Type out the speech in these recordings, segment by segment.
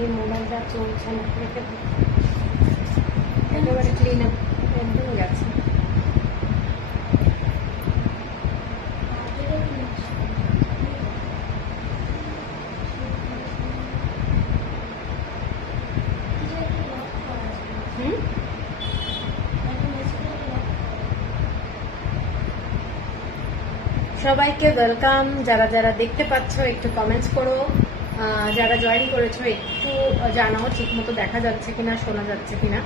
এই মোবাইলটা চলছে না, রেখে একেবারে ক্লিন আপ একদম গেছে। সবাইকে ওয়েলকাম। যারা যারা দেখতে পাচ্ছ একটু কমেন্টস করো, যারা জয়েন করেছো একটু জানাও ঠিক মতো দেখা যাচ্ছে কিনা, শোনা যাচ্ছে কিনা।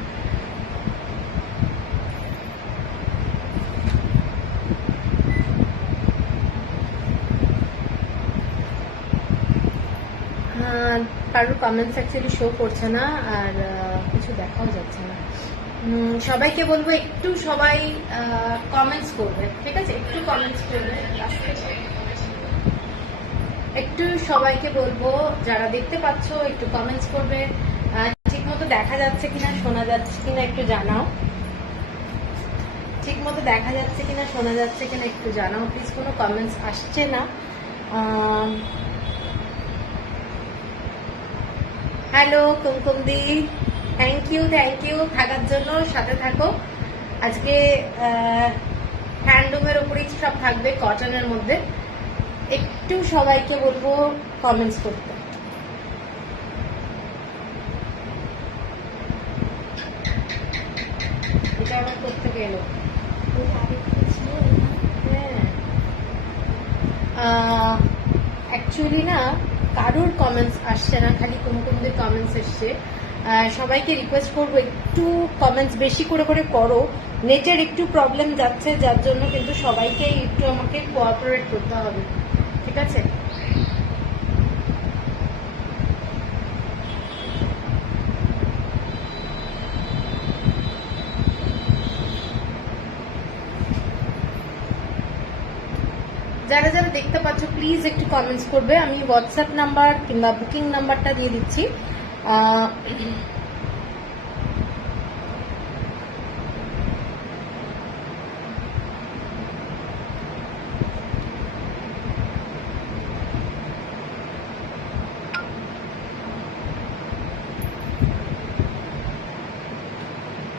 কারোর কমেন্টস অ্যাকচুয়ালি শো করছে না, আর কিছু দেখাও যাচ্ছে না। সবাইকে বলবো একটু সবাই কমেন্টস করবে, ঠিক আছে? একটু কমেন্টস করবে, একটু সবাইকে বলবো যারা দেখতে পাচ্ছ একটু কমেন্টস করবে। ঠিক মতো দেখা যাচ্ছে কিনা, শোনা যাচ্ছে কিনা একটু জানাও। ঠিক মতো দেখা যাচ্ছে কিনা, শোনা যাচ্ছে কিনা একটু জানাও প্লিজ। কোনো কমেন্টস আসছে না। হ্যালো কুমকুম দি, থ্যাংক ইউ থাকার জন্য, সাথে থাকো। আজকে হ্যান্ডলুমের উপরেই সব থাকবে, কটনের মধ্যে। একটু সবাইকে বলবো কমেন্টস করতে। এটা আবার করতে গেল। অ্যাকচুয়ালি না কারোর কমেন্টস আসছে না, খালি কুমকুমদের কমেন্টস এসছে। সবাইকে রিকোয়েস্ট করবো একটু কমেন্টস বেশি করে করে করো। নেটের একটু প্রবলেম যাচ্ছে, যার জন্য কিন্তু সবাইকে একটু আমাকে কোঅপারেট করতে হবে, ঠিক আছে? যারা যারা দেখতে পাচ্ছ প্লিজ একটু কমেন্টস করবে। আমি হোয়াটসঅ্যাপ নাম্বার কিংবা বুকিং নাম্বারটা দিয়ে দিচ্ছি।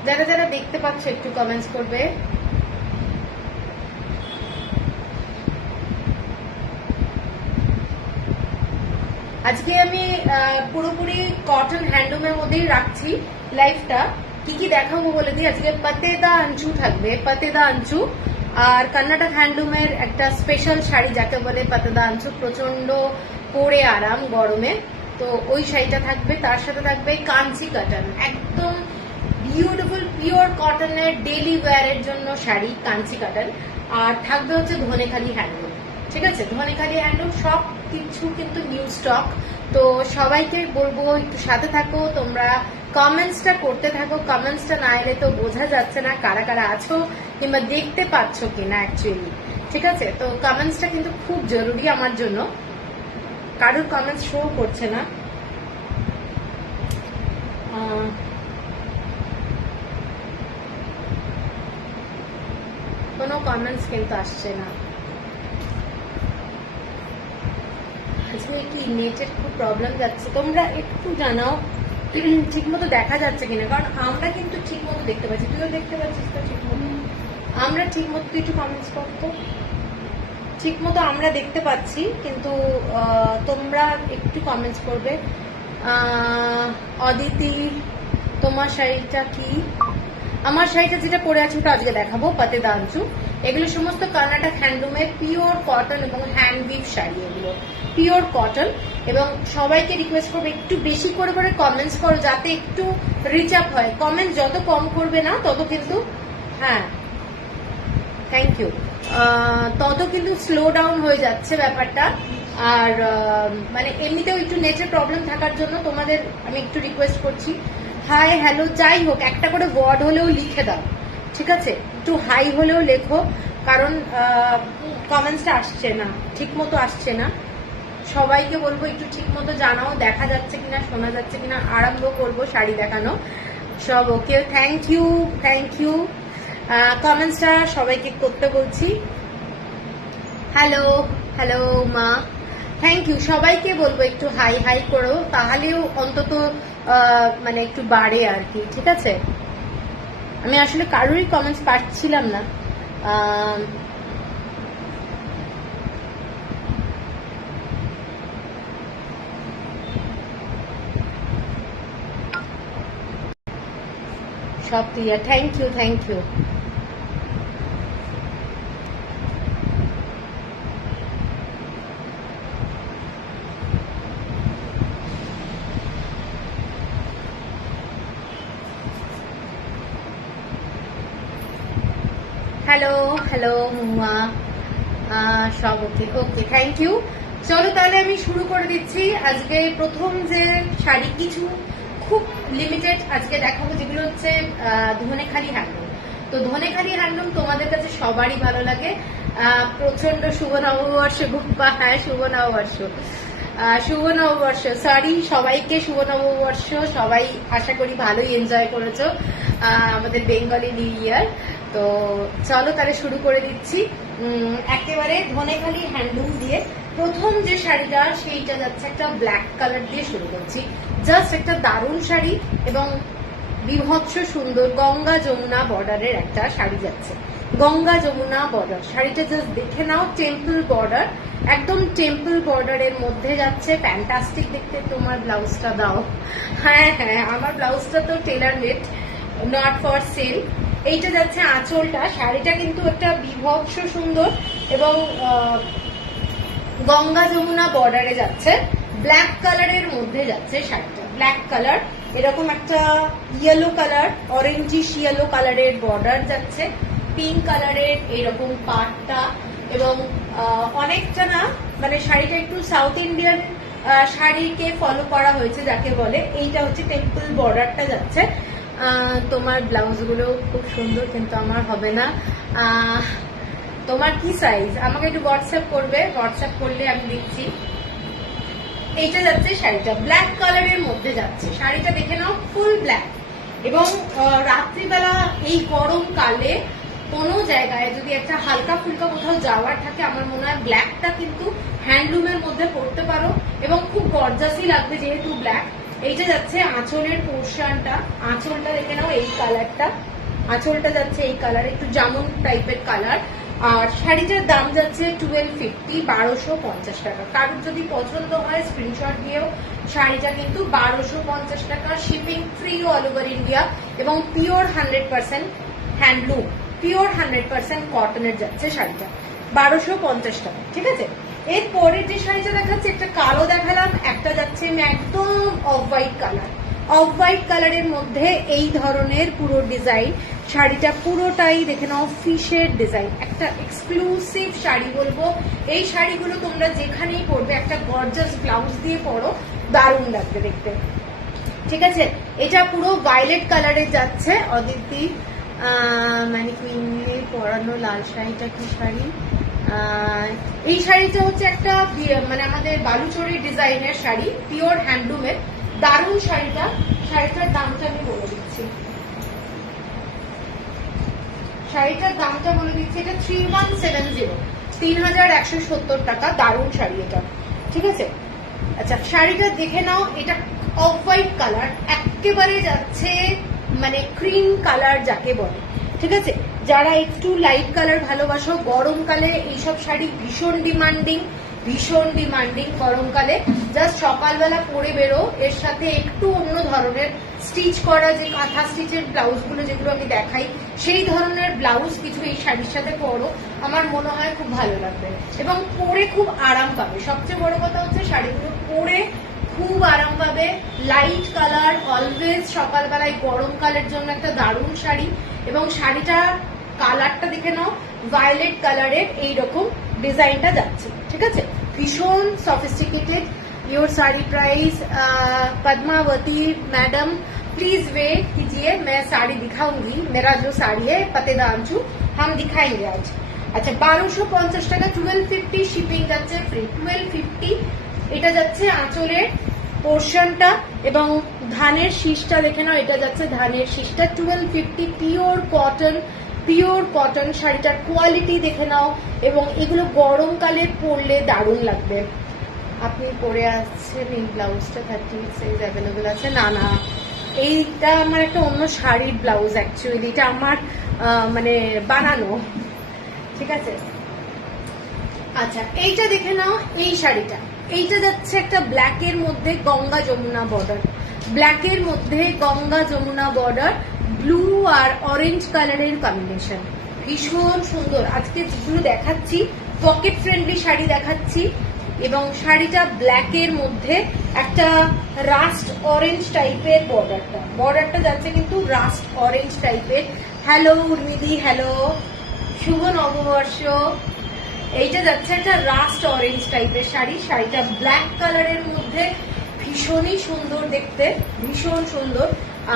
যারা যারা দেখতে পাচ্ছ একটু কমেন্টস করবে। আজকে আমি পুরোপুরি কটন হ্যান্ডলুমের মধ্যেই রাখছি লাইফটা। কি কি দেখাবো বলে দিই। আজকে পাতেদা আঞ্চু থাকবে, পাতেদা আঞ্চু, আর কর্ণাটক হ্যান্ডলুমের একটা স্পেশাল শাড়ি যাকে বলে পাতেদা আঞ্চু, প্রচন্ড পরে আরাম গরমে। তো ওই শাড়িটা থাকবে, তার সাথে থাকবে কাঞ্চি কটন, একদম বিউটিফুল পিওর কটনের ডেইলি ওয়্যারের জন্য শাড়ি কাঞ্চি কটন। আর থাকবে হচ্ছে ধনেখালি হ্যান্ডলুম, ঠিক আছে? ধনেখালি হ্যান্ডলুম সব কিছু কিন্তু নিউ স্টক। তো সবাইকে বলবো একটু সাথে থাকো, তোমরা কমেন্টসটা করতে থাকো। কমেন্টসটা না এলে তো বোঝা যাচ্ছে না কারা কারা আছো কিংবা দেখতে পাচ্ছ কিনা অ্যাকচুয়ালি, ঠিক আছে? তো কমেন্টসটা কিন্তু খুব জরুরি আমার জন্য। কারোর কমেন্টস শো করছে না। কোনো কমেন্টস কিন্তু আসছে না। আজকে কি নেটের খুব প্রবলেম যাচ্ছে, তোমরা একটু জানাও ঠিক মতো দেখা যাচ্ছে কিনা। কারণ আমরা কিন্তু ঠিক মতো দেখতে পাচ্ছি, তুইও দেখতে পাচ্ছিস তো ঠিক মতো? আমরা ঠিক মতো, তুই একটু কমেন্টস করতো। ঠিক মতো আমরা দেখতে পাচ্ছি, কিন্তু তোমরা একটু কমেন্টস করবে। অদিতি, তোমার শাড়িটা কি? আমার শাড়িটা যেটা পরে আছে ওটা আজকে দেখাবো, পাতেদা আঞ্চু। এগুলো সমস্ত কর্ণাটক হ্যান্ডলুমের পিওর কটন এবং হ্যান্ড উইভ শাড়ি, এগুলো পিওর কটন। এবং সবাইকে রিকোয়েস্ট করবো একটু বেশি করে করে কমেন্টস করো, যাতে একটু রিচ আপ হয়। কমেন্ট যত কম করবে না তত কিন্তু, হ্যাঁ থ্যাংক ইউ, তত কিন্তু স্লো ডাউন হয়ে যাচ্ছে ব্যাপারটা। আর মানে এমনিতেও একটু নেটের প্রবলেম থাকার জন্য তোমাদের আমি একটু রিকোয়েস্ট করছি, হাই হ্যালো যাই হোক একটা করে ওয়ার্ড হলেও লিখে দাও, ঠিক আছে? একটু হাই হলেও লেখো, কারণ কমেন্টসটা আসছে না, ঠিক মতো আসছে না। সবাইকে বলবো একটু ঠিক মতো জানাও দেখা যাচ্ছে কিনা, শোনা যাচ্ছে কিনা। আরম্ভ করবো শাড়ি দেখানো। সব ওকে, থ্যাংক ইউ। কমেন্টসটা সবাইকে করতে বলছি। হ্যালো মা, থ্যাংক ইউ, সবাইকে বলবো একটু হাই হাই করো, তাহলেও অন্তত মানে একটু বাড়ে আর কি, ঠিক আছে? আমি আসলে কারোরই কমেন্টস পাচ্ছিলাম না। সব clear, thank you thank you. Hello hello মুয়া, সব ওকে ওকে, থ্যাংক ইউ। চলো তাহলে আমি শুরু করে দিচ্ছি। আজকে প্রথম যে শাড়ি কিছু খুব লিমিটেড আজকে দেখাবো, যেগুলো হচ্ছে ধনেখালি হ্যান্ডলুম। তো ধনেখালি হ্যান্ডলুম তোমাদের কাছে সবারই ভালো লাগে। প্রচন্ড শুভ নববর্ষ গুপ্পা, হ্যাঁ শুভ নববর্ষ, শুভ নববর্ষ, সরি সবাইকে শুভ নববর্ষ। সবাই আশা করি ভালোই এনজয় করেছো আমাদের বেঙ্গলি নিউ ইয়ার। তো চলো তাহলে শুরু করে দিচ্ছি একেবারে ধনেখালি হ্যান্ডলুম দিয়ে। প্রথম যে শাড়িটা সেইটা যাচ্ছে একটা ব্ল্যাক কালার দিয়ে শুরু করছি। জাস্ট একটা দারুণ শাড়ি এবং বিভৎস সুন্দর গঙ্গা যমুনা বর্ডারের একটা শাড়ি যাচ্ছে। গঙ্গা যমুনা বর্ডার শাড়িটা জাস্ট দেখে নাও, টেম্পল বর্ডার, একদম টেম্পল বর্ডারের মধ্যে যাচ্ছে। ফ্যান্টাস্টিক দেখতে। তোমার ব্লাউজটা দাও। হ্যাঁ হ্যাঁ, আমার ব্লাউজটা তো tailor made, not for sale. এইটা যাচ্ছে আঁচলটা। শাড়িটা কিন্তু একটা বিভৎস সুন্দর এবং গঙ্গা যমুনা বর্ডারে যাচ্ছে, ব্ল্যাক কালারের মধ্যে যাচ্ছে শাড়িটা। ব্ল্যাক কালার, এরকম একটা ইয়েলো কালার, অরেঞ্জিশ ইয়েলো কালারের বর্ডার যাচ্ছে, পিঙ্ক কালারের এরকম পাটটা এবং অনেকটা না মানে শাড়িটা একটু সাউথ ইন্ডিয়ান শাড়িকে ফলো করা হয়েছে যাকে বলে। এইটা হচ্ছে টেম্পল বর্ডারটা যাচ্ছে। তোমার ব্লাউজ গুলো খুব সুন্দর, কিন্তু আমার হবে না। তোমার কি সাইজ আমাকে একটু হোয়াটসঅ্যাপ করবে, হোয়াটসঅ্যাপ করলে আমি দিচ্ছি। এইটা যাচ্ছে শাড়িটা, ব্ল্যাক কালারের মধ্যে যাচ্ছে। শাড়িটা দেখে নাও, ফুল ব্ল্যাক। এবং রাত্রিবেলা এই গরমকালে কোনো জায়গায় যদি একটা হালকা ফুলকা কোথাও যাওয়ার থাকে, আমার মনে হয় ব্ল্যাকটা কিন্তু হ্যান্ডলুমের মধ্যে পরতে পারো এবং খুব গর্জাসই লাগবে যেহেতু ব্ল্যাক। এইটা যাচ্ছে আঁচলের পোর্শনটা, আঁচলটা দেখে নাও এই কালারটা, আঁচলটা যাচ্ছে এই কালার, একটু জামুন টাইপের কালার। আর শাড়িটার দাম যাচ্ছে 1250, 1250 টাকা। কারোর যদি পছন্দ হয় স্ক্রিনশট দিয়েও শাড়িটা কিন্তু 1250 টাকা, shipping free all over India এবং পিওর 100% হ্যান্ডলুম, পিওর 100% কটনের যাচ্ছে শাড়িটা, 1250 টাকা, ঠিক আছে? এরপরের যে শাড়িটা দেখাচ্ছে, একটা কালো দেখালাম, একটা যাচ্ছে একদম off white colour. Off white কালারের মধ্যে এই ধরনের পুরো ডিজাইন, শাড়িটা পুরোটাই দেখে নাও ফিশের ডিজাইন, একটা এক্সক্লুসিভ শাড়ি বলবো। এই শাড়িগুলো তোমরা যেখানেই পরবে একটা গর্জাস ব্লাউজ দিয়ে পরো, দারুণ লাগবে দেখতে, ঠিক আছে? এটা পুরো ভায়োলেট কালারে যাচ্ছে। অদিতি ম্যানিকুইনে পরানো লাল শাড়িটা কি শাড়ি? এই শাড়িটা হচ্ছে একটা মানে আমাদের বালুচরী ডিজাইনের শাড়ি, পিওর হ্যান্ডলুমের, দারুণ শাড়িটা। শাড়িটার দামটা আমি বলে দিচ্ছি, শাড়িটার দামটা বলে দিচ্ছি। এটা 3170, 3170 টাকা, দারুণ শাড়ি এটা, ঠিক আছে? আচ্ছা শাড়িটা দেখে নাও, এটা অফ হোয়াইট কালার, একেবারে যাচ্ছে মানে ক্রিম কালার যাকে বলে, ঠিক আছে? যারা একটু লাইট কালার ভালোবাসো, গরমকালে এইসব শাড়ি ভীষণ ডিমান্ডিং, ভীষণ ডিমান্ডিং গরমকালে। জাস্ট সকালবেলা পরে বেরো, এর সাথে একটু অন্য ধরনের স্টিচ করা যে কাঁথা স্টিচের ব্লাউজগুলো যেগুলো আমি দেখাই, সেই ধরনের ব্লাউজ কিছু এই শাড়ির সাথে পরো, আমার মনে হয় খুব ভালো লাগবে এবং পরে খুব আরাম পাবে। সবচেয়ে বড় কথা হচ্ছে শাড়িগুলো পরে খুব আরাম পাবে। লাইট কালার অলওয়েজ সকালবেলায় গরমকালের জন্য একটা দারুণ শাড়ি। এবং শাড়িটা কালারটা দেখে নাও, ভায়োলেট কালারের এইরকম ডিজাইনটা যাচ্ছে, ঠিক আছে? ভীষণ sophisticated. Your sari price Padmavati madam please wait कीजिए, मैं साड़ी दिखाऊंगी। मेरा जो साड़ी है पतेदांचू हम दिखाएंगे आज। अच्छा 1250 টাকা, 1250 শিপিং যাচ্ছে ফ্রি, 1250। এটা যাচ্ছে আঁচলের পোর্শনটা এবং ধানের শীষটা দেখে নাও, এটা যাচ্ছে ধানের শীষটা, 1250, পিওর কটন, পিওর কটন। শাড়িটার কোয়ালিটি দেখে নাও এবং এগুলো গরমকালে পরলে দারুণ লাগবে। আপনি পরে আসছেন এই ব্লাউজটা 30 সাইজ অ্যাভেলেবেল আছে। না না, এইটা আমার একটা অন্য শাড়ির ব্লাউজ, অ্যাকচুয়ালি এটা আমার মানে বানানো, ঠিক আছে। আচ্ছা, এইটা দেখে নাও, এই শাড়িটা, এইটা যাচ্ছে একটা ব্ল্যাকের মধ্যে গঙ্গা যমুনা বর্ডার, ব্ল্যাকের মধ্যে গঙ্গা যমুনা বর্ডার, ব্লু আর অরেঞ্জ কালারের কম্বিনেশন, ভীষণ সুন্দর। আজকে যেগুলো দেখাচ্ছি পকেট ফ্রেন্ডলি শাড়ি দেখাচ্ছি, এবং শাড়িটা ব্ল্যাকের মধ্যে একটা রাস্ট অরেঞ্জ টাইপের বর্ডারটা যাচ্ছে কিন্তু রাস্ট অরেঞ্জ টাইপের। হ্যালো উর্মিদি, হ্যালো, শুভ নববর্ষ। এইটা যাচ্ছে একটা রাস্ট অরেঞ্জ টাইপের শাড়ি, শাড়িটা ব্ল্যাক কালারের মধ্যে ভীষণই সুন্দর দেখতে, ভীষণ সুন্দর,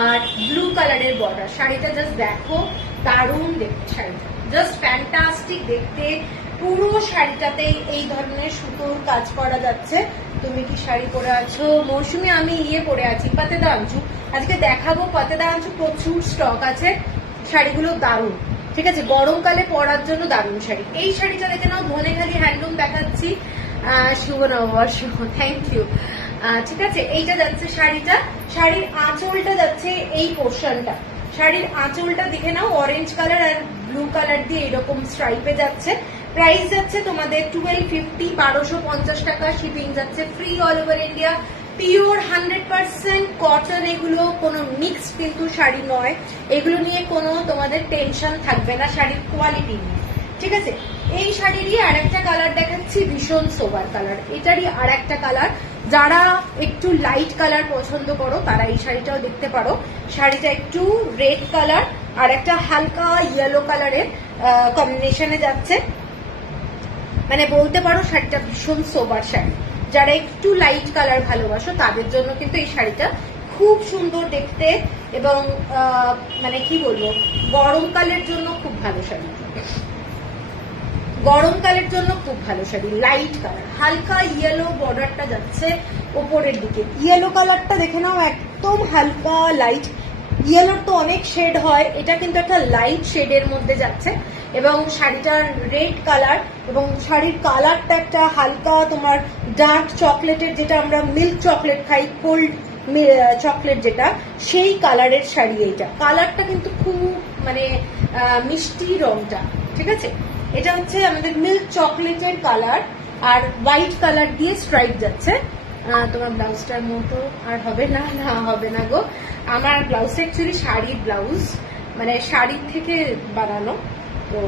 আর ব্লু কালারের বর্ডার। শাড়িটা জাস্ট দেখো, দারুণ দেখতে, শাড়িটা জাস্ট ফ্যান্টাস্টিক দেখতে। পুরো শাড়িটাতেই এই ধরনের সুতোর কাজ করা যাচ্ছে। তুমি কি শাড়ি পরে আছো? মৌসুমী, আমি পরে আছি পাতেদা আঞ্চু, আজকে দেখাবো পাতেদা আঞ্চু, প্রচুর স্টক আছে, শাড়িগুলো দারুণ, ঠিক আছে, গরমকালে পরার জন্য দারুণ শাড়ি। এই শাড়িটা দেখে নাও, ধনেখালি হ্যান্ডলুম দেখাচ্ছি, শুভ নববর্ষ, থ্যাংক ইউ। ঠিক আছে, এইটা যাচ্ছে শাড়িটা, শাড়ির আঁচলটা যাচ্ছে এই পোর্শনটা, শাড়ির আঁচলটা দেখে নাও, অরেঞ্জ কালার আর ব্লু কালার দিয়ে এরকম স্ট্রাইপে যাচ্ছে। প্রাইস যাচ্ছে তোমাদের 1250, 1250 টাকা, শিপিং যাচ্ছে free all over India. Pure 100% cotton, এগুলো কোনো মিক্সড কিন্তু শাড়ি নয়, এগুলো নিয়ে কোনো তোমাদের টেনশন থাকবে না শাড়ির কোয়ালিটি নিয়ে, ঠিক আছে। এই শাড়িরই আর একটা কালার দেখাচ্ছি, ভীষণ সোবার কালার, এটারই আর একটা কালার। যারা একটু লাইট কালার পছন্দ করো তারা এই শাড়িটাও দেখতে পারো। শাড়িটা একটু রেড কালার আর একটা হালকা ইয়েলো কালারের কম্বিনেশনে যাচ্ছে, মানে বলতে পারো শাড়িটা ভীষণ সোবার শাড়ি। যারা একটু লাইট কালার ভালোবাসো তাদের জন্য কিন্তু এই শাড়িটা খুব সুন্দর দেখতে, এবং মানে কি বলবো, গরমকালের জন্য খুব ভালো শাড়ি, গরমকালের জন্য খুব ভালো শাড়ি। লাইট কালার, হালকা ইয়েলো বর্ডারটা যাচ্ছে ওপরের দিকে, ইয়েলো কালারটা দেখে নাও, একদম হালকা লাইট। ইয়েলোর তো অনেক শেড হয়, এটা কিন্তু একটা লাইট শেডের মধ্যে যাচ্ছে, এবং শাড়িটার রেড কালার, এবং শাড়ির কালারটা একটা হালকা তোমার ডার্ক চকলেটের, যেটা আমরা মিল্ক চকলেট খাই, কোল্ড চকলেট যেটা, সেই কালারের শাড়ি। এইটা কালারটা কিন্তু খুব মানে মিষ্টি রংটা, ঠিক আছে। এটা হচ্ছে আমাদের মিল্ক চকলেটের কালার, আর হোয়াইট কালার দিয়ে স্ট্রাইপ যাচ্ছে। তোমার ব্লাউজটার মতো আর হবে না, না হবে না গো, আমার ব্লাউজটা অ্যাকচুয়ালি শাড়ির ব্লাউজ, মানে শাড়ির থেকে বানানো, তো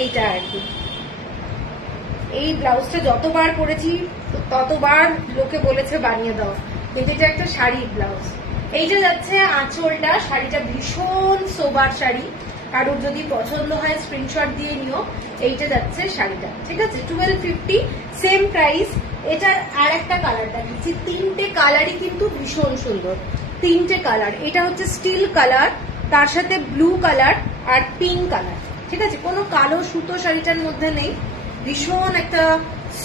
এইটা আর কি। এই ব্লাউজটা যতবার পরেছি ততবার লোকে বলেছে বানিয়ে দাও, কিন্তু এটা একটা শাড়ির ব্লাউজ। এইটা যাচ্ছে আঁচলটা, শাড়িটা ভীষণ সোবার শাড়ি, কারোর যদি পছন্দ হয় স্ক্রিনশট দিয়ে নিও। এইটা যাচ্ছে শাড়িটা, ঠিক আছে, 1250, সেম প্রাইস। এটার আর একটা কালার দেখাচ্ছি, তিনটে কালারই কিন্তু ভীষণ সুন্দর, তিনটে কালার। এটা হচ্ছে স্টিল কালার, তার সাথে ব্লু কালার আর পিঙ্ক কালার, ঠিক আছে, কোনো কালো সুতো শাড়িটার মধ্যে নেই। ভীষণ একটা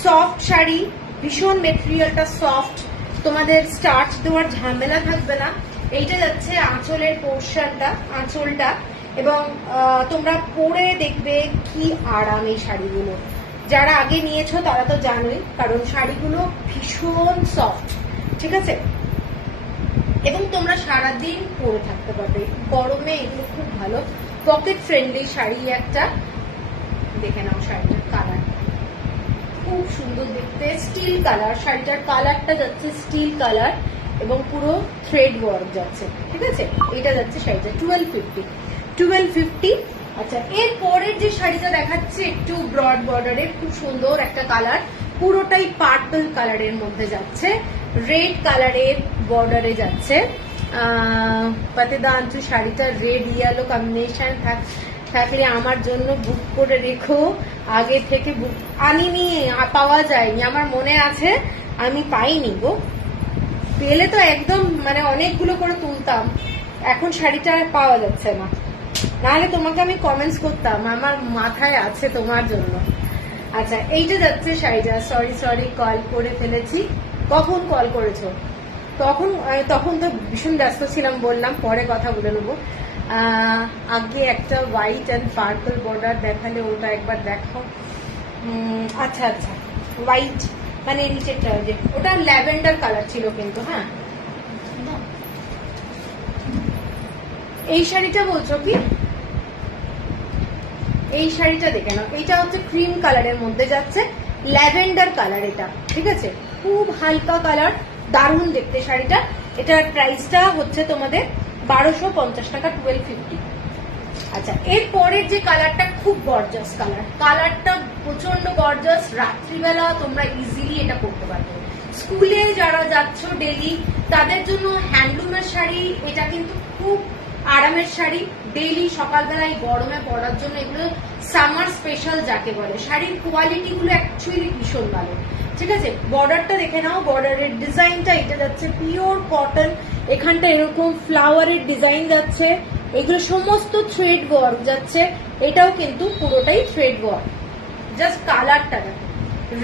সফট শাড়ি, ভীষণ মেটেরিয়ালটা সফট, তোমাদের স্টার্চ দেওয়ার ঝামেলা থাকবে না। এইটা যাচ্ছে আঁচলের পোর্শনটা, আঁচলটা, এবং তোমরা পরে দেখবে কি আরাম এই শাড়িগুলো। যারা আগে নিয়েছো তারা তো জানোই, কারণ শাড়িগুলো ভীষণ সফট, ঠিক আছে, এবং তোমরা সারাদিন পরে থাকতে পারবে, গরমে এগুলো খুব ভালো। পকেট ফ্রেন্ডলি শাড়ি একটা, দেখে নাও শাড়িটার কালার খুব সুন্দর দেখতে, স্টিল কালার, শাড়িটার কালারটা যাচ্ছে স্টিল কালার, এবং পুরো থ্রেড ওয়ার্ক যাচ্ছে, ঠিক আছে। এটা যাচ্ছে শাড়িটা 1250। আচ্ছা, এর পরের যে শাড়িটা দেখাচ্ছে একটু ব্রড বর্ডারের, খুব সুন্দর একটা কালার, পুরোটাই পার্পল কালারের মধ্যে যাচ্ছে, রেড কালারের বর্ডারে যাচ্ছে। পাতেদা আঞ্চু, শাড়িটা রেড ইয়েলো কম্বিনেশন থাকলে আমার জন্য বুক করে রেখো, আগে থেকে বুক আনিনি, পাওয়া যায়নি, আমার মনে আছে আমি পাইনি গো, পেলে তো একদম মানে অনেকগুলো করে তুলতাম, এখন শাড়িটা পাওয়া যাচ্ছে না, নাহলে তোমাকে আমি কমেন্টস করতাম, আমার মাথায় আছে তোমার জন্য। আচ্ছা, এইটা যাচ্ছে শাড়িটা, সরি কল করে ফেলেছি, কখন কল করেছো? তখন তো ভীষণ ব্যস্ত ছিলাম, বললাম পরে কথা বলে নেবো। আগে একটা হোয়াইট অ্যান্ড পার্পল বর্ডার দেখালে, ওটা একবার দেখো। আচ্ছা, হোয়াইট মানে নিচেরটা যে ওটা ল্যাভেন্ডার কালার ছিল কিন্তু। হ্যাঁ, এই শাড়িটা বলছো কি? এই শাড়িটা দেখে নাও, এইটা হচ্ছে ক্রিম কালারের মধ্যে যাচ্ছে, ল্যাভেন্ডার কালার এটা, ঠিক আছে, খুব হালকা কালার, দারুণ দেখতে শাড়িটা। এটার প্রাইসটা হচ্ছে তোমাদের 1250 টাকা, 1250। আচ্ছা, এর পরের যে কালারটা খুব গর্জাস কালার, কালারটা প্রচন্ড গর্জাস, রাত্রিবেলা তোমরা ইজিলি এটা পরতে পারবে। স্কুলে যারা যাচ্ছ ডেলি তাদের জন্য হ্যান্ডলুমের শাড়ি, এটা কিন্তু খুব আরামের শাড়ি, ডেইলি সকালবেলায় গরমে পরার জন্য। এগুলো সামার স্পেশাল যাকে বলে। শাড়ির কোয়ালিটি গুলো অ্যাকচুয়ালি ভীষণ ভালো, ঠিক আছে। বর্ডারটা দেখে নাও, বর্ডারের ডিজাইনটা এটা যাচ্ছে পিওর কটন, এখানটা এরকম ফ্লাওয়ারের ডিজাইন যাচ্ছে, এগুলো সমস্ত থ্রেড ওয়ার্ক যাচ্ছে, এটাও কিন্তু পুরোটাই থ্রেড ওয়ার্ক। জাস্ট কালারটা দেখো,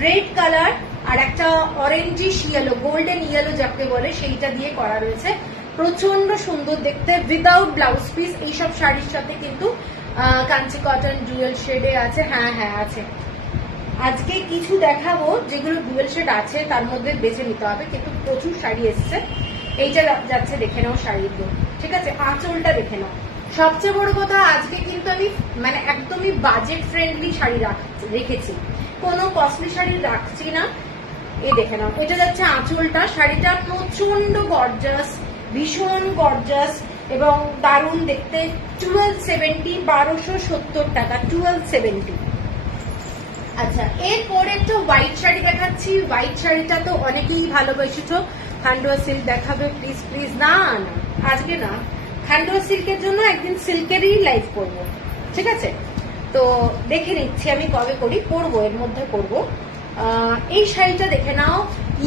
রেড কালার আর একটা অরেঞ্জিশ ইয়েলো, গোল্ডেন ইয়েলো যাকে বলে, সেইটা দিয়ে করা রয়েছে, প্রচন্ড সুন্দর দেখতে, উইদাউট ব্লাউজ পিস। এইসব শাড়ির সাথে কিন্তু কাঞ্চি কটন ডুয়েল শেডে আছে। হ্যাঁ হ্যাঁ আছে। আজকে কিছু দেখাবো যেগুলো ডুয়েল শেড আছে, তার মধ্যে বেছে নিতে হবে, কিন্তু প্রচুর শাড়ি এসছে। এইটা যাচ্ছে, দেখে নাও শাড়িগুলো, ঠিক আছে। আঁচলটা দেখে নাও। সবচেয়ে বড় কথা, আজকে কিন্তু আমি মানে একদমই বাজেট ফ্রেন্ডলি শাড়ি রেখেছি, কোনো কস্টলি শাড়ি রাখছি না। এই দেখে নাও, এটা যাচ্ছে আঁচলটা, শাড়িটা প্রচন্ড গর্জাস, ভীষণ গর্জাস এবং দারুণ দেখতে। 1270, 1270 টাকা, 1270। আচ্ছা, এরপরে একটা হোয়াইট শাড়ি দেখাচ্ছি। হোয়াইট শাড়িটা তো অনেকেই ভালোবেসেছো। খান্ডোয়া সিল্ক দেখাবে প্লিজ প্লিজ? না না, আজকে না, খান্ডোয়া সিল্কের জন্য একদিন সিল্কেরই লাইভ করবো, ঠিক আছে। তো দেখে নিচ্ছি আমি কবে করি, করবো, এর মধ্যে করবো। এই শাড়িটা দেখে নাও,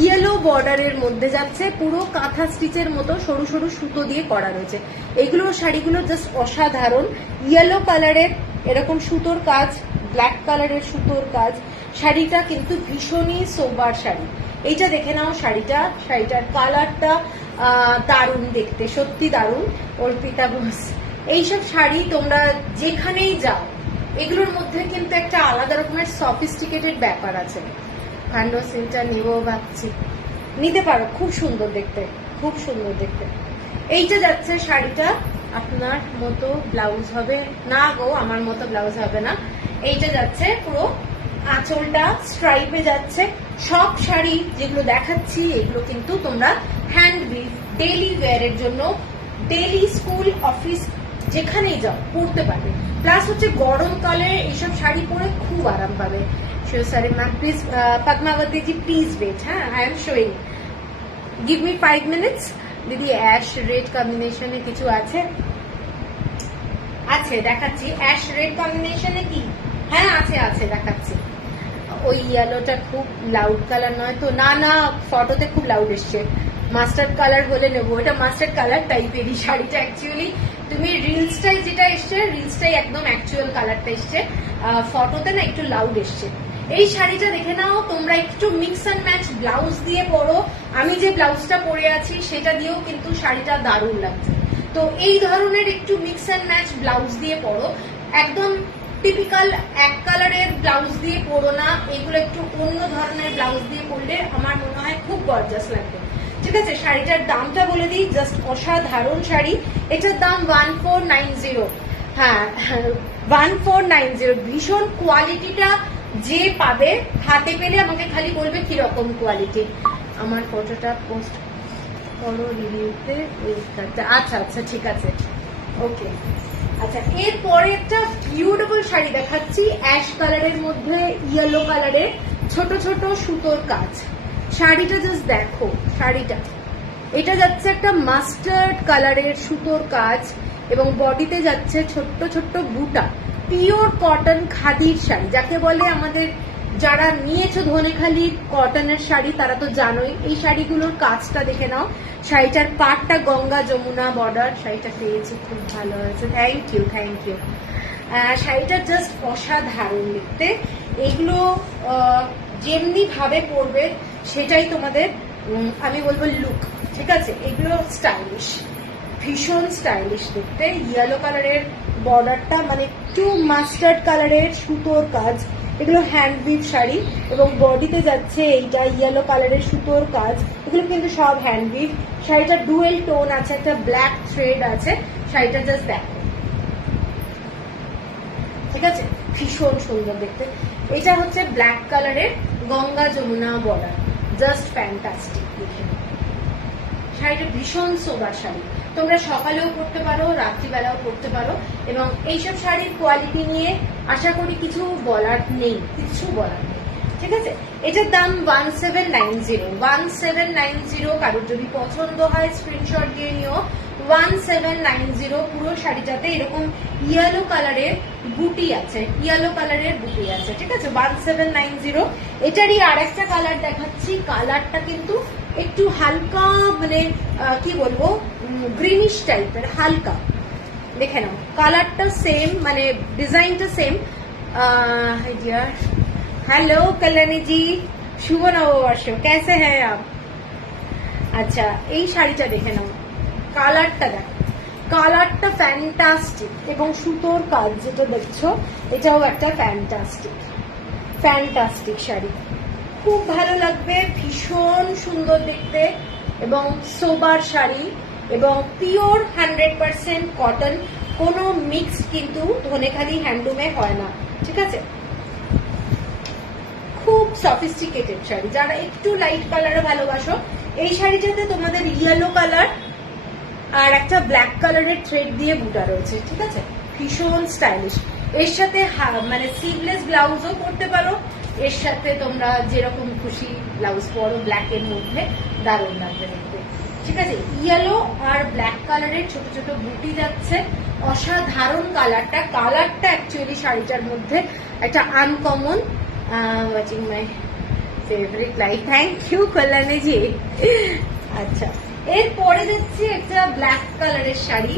ইয়েলো বর্ডারের মধ্যে যাচ্ছে, পুরো কাঁথা স্টিচের মতো সরু সরু সুতো দিয়ে করা রয়েছে। এইগুলো শাড়িগুলো জাস্ট অসাধারণ। ইয়েলো কালারের এরকম সুতোর কাজ, ব্ল্যাক কালারের সুতোর কাজ, শাড়িটা কিন্তু ভীষণই সোবার শাড়ি। এইটা দেখে নাও শাড়িটার কালারটা দারুণ দেখতে, সত্যি দারুণ। অর্পিতা ঘোষ, এইসব শাড়ি তোমরা যেখানেই যাও, এগুলোর মধ্যে কিন্তু একটা আলাদা রকমের সফিস্টিকেটেড ব্যাপার আছে। খান্ডো সিল্কটা নেবো ভাবছি, নিতে পারো, খুব সুন্দর দেখতে, খুব সুন্দর দেখতে। এইটা যাচ্ছে শাড়িটা, আপনার মতো ব্লাউজ হবে না গো, আমার মতো ব্লাউজ হবে না। এইটা যাচ্ছে পুরো আঁচলটা স্ট্রাইপে যাচ্ছে। সব শাড়ি যেগুলো দেখাচ্ছি এগুলো কিন্তু তোমরা হ্যান্ড উইভ ডেইলি ওয়্যারের জন্য, ডেইলি স্কুল অফিস যেখানেই যাও পরতে পারবে। প্লাস হচ্ছে গরমকালে এইসব শাড়ি পরে খুব আরাম পাবে। Sorry ma'am please, Padmavati ji please wait, হ্যাঁ I am showing, give me 5 minutes. দিদি অ্যাশ রেড কম্বিনেশনে কিছু আছে? আছে, দেখাচ্ছি। অ্যাশ রেড কম্বিনেশনে কি? হ্যাঁ আছে আছে, দেখাচ্ছি। ওই ইয়েলোটা খুব লাউড কালার নয় তো? না না, ফটোতে খুব লাউড এসছে। মাস্টার্ড কালার হলে নেবো, এটা মাস্টার্ড কালার টাইপেরই শাড়িটা। অ্যাকচুয়ালি তুমি রিলসটাই যেটা এসছে, রিলসটাই একদম অ্যাকচুয়াল কালারটা এসছে, ফটোতে না একটু লাউড এসছে। এই শাড়িটা দেখে নাও, তোমরা একটু মিক্স অ্যান্ড ম্যাচ ব্লাউজ দিয়ে পরো। আমি যে ব্লাউজটা পরে আছি সেটা দিয়েও কিন্তু শাড়িটা দারুণ লাগছে। তো এই ধরনের একটু মিক্স অ্যান্ড ম্যাচ ব্লাউজ দিয়ে পরো, একদম টিপিক্যাল এক কালারের ব্লাউজ দিয়ে পরো না, এগুলো একটু অন্য ধরনের ব্লাউজ দিয়ে পরলে আমার মনে হয় খুব গর্জাস লাগবে, ঠিক আছে। শাড়িটার দামটা বলে দিই, জাস্ট অসাধারণ শাড়ি। এটার দাম 1490। হ্যাঁ 1490। ভীষণ কোয়ালিটিটা যে পাবে, হাতে পেলে আমাকে খালি বলবে কিরকম কোয়ালিটি। আমার ফটোটা পোস্ট করো রিভিউতে। আচ্ছা আচ্ছা ঠিক আছে, ওকে। আচ্ছা, এরপরে একটা বিউটিফুল শাড়ি দেখাচ্ছি, অ্যাশ কালারের মধ্যে ইয়েলো কালারের ছোট ছোট সুতোর কাজ। শাড়িটা জাস্ট দেখো, শাড়িটা এটা যাচ্ছে একটা মাস্টার্ড কালারের সুতোর কাজ এবং বডিতে যাচ্ছে ছোট্ট ছোট্ট বুটা। পিওর কটন খাদির শাড়ি যাকে বলে, আমাদের যারা নিয়েছো ধনেখালি কটনের শাড়ি তারা তো জানোই। এই শাড়িগুলোর কাজটা দেখে নাও, শাড়িটার পাটটা গঙ্গা যমুনা বর্ডার। শাড়িটা পেয়েছি, খুব ভালো হয়েছে, থ্যাংক ইউ থ্যাংক ইউ। শাড়িটা জাস্ট অসাধারণ দেখতে। এগুলো যেমনি ভাবে পরবে সেটাই তোমাদের আমি বলবো লুক, ঠিক আছে। এগুলো স্টাইলিশ, ভীষণ স্টাইলিশ দেখতে। ইয়েলো কালারের বর্ডারটা মানে একটু মাস্টার্ড কালারের সুতোর কাজ, এগুলো হ্যান্ড উইভ শাড়ি এবং বডিতে যাচ্ছে এইটা ইয়েলো কালারের সুতোর কাজ, এগুলো কিন্তু সব হ্যান্ড উইভ। শাড়িটা ডুয়েল টোন আছে, একটা ব্ল্যাক থ্রেড আছে, শাড়িটা জাস্ট দেখো, ঠিক আছে, ভীষণ সুন্দর দেখতে। এটা হচ্ছে ব্ল্যাক কালারের Ganga Yamuna border, just fantastic. শাড়িটা ভীষণ সোবার শাড়ি, তোমরা সকালেও পরতে পারো, রাত্রিবেলাও পরতে পারো, এবং এইসব শাড়ির কোয়ালিটি নিয়ে আশা করি কিছু বলার নেই, কিছু বলার নেই, ঠিক আছে। এটার দাম 1790, 1790। কারোর যদি পছন্দ হয় স্ক্রিনশট দিয়ে নিও। 1790 পুরো শাড়িটাতে এরকম ইয়েলো কালারের বুটি আছে, ইয়েলো কালারের বুটি আছে, ঠিক আছে, 1790। এটারই আর একটা কালার দেখাচ্ছি, কালারটা কিন্তু একটু হালকা, মানে কি বলবো, গ্রিনিশ টাইপের, হালকা, দেখে নাও কালারটা সেম, মানে ডিজাইনটা সেম। हेलो कल्याणी जी, शुभ नववर्ष, कैसे हैं आप? আচ্ছা, এই শাড়িটা দেখে নাও, কালারটা দেখো, কালারটা ফ্যান্টাস্টিক, এবং সুতোর কাজ যেটা দেখছো এটাও একটা ফ্যান্টাস্টিক, ফ্যান্টাস্টিক শাড়ি, খুব ভালো লাগবে, ভীষণ সুন্দর দেখতে, এবং সোবার শাড়ি, এবং পিওর 100% কটন, কোনো মিক্স কিন্তু ধনেখালি হ্যান্ডলুমে হয় না, ঠিক আছে। খুব সফিস্টিকেটেড শাড়ি, যারা একটু লাইট কালারে ভালোবাসো, এই শাড়িটাতে তোমাদের ইয়েলো কালার আর একটা ব্ল্যাক কালারের থ্রেড দিয়ে বুটা রয়েছে, ঠিক আছে, ভীষণ স্টাইলিশ। এর সাথে মানে সিভলেস ব্লাউজও পরতে পারো, এর সাথে তোমরা যেরকম খুশি ব্লাউজ পরো, ব্ল্যাক এর মধ্যে দারুণ লাগবে দেখতে, ঠিক আছে। ইয়েলো আর ব্ল্যাক কালারের ছোট ছোট বুটি যাচ্ছে, অসাধারণ কালারটা, কালারটা অ্যাকচুয়ালি শাড়িটার মধ্যে একটা uncommon. Watching my favourite light, thank you Kalyani ji. আচ্ছা, এরপরে যাচ্ছে একটা ব্ল্যাক কালারের শাড়ি,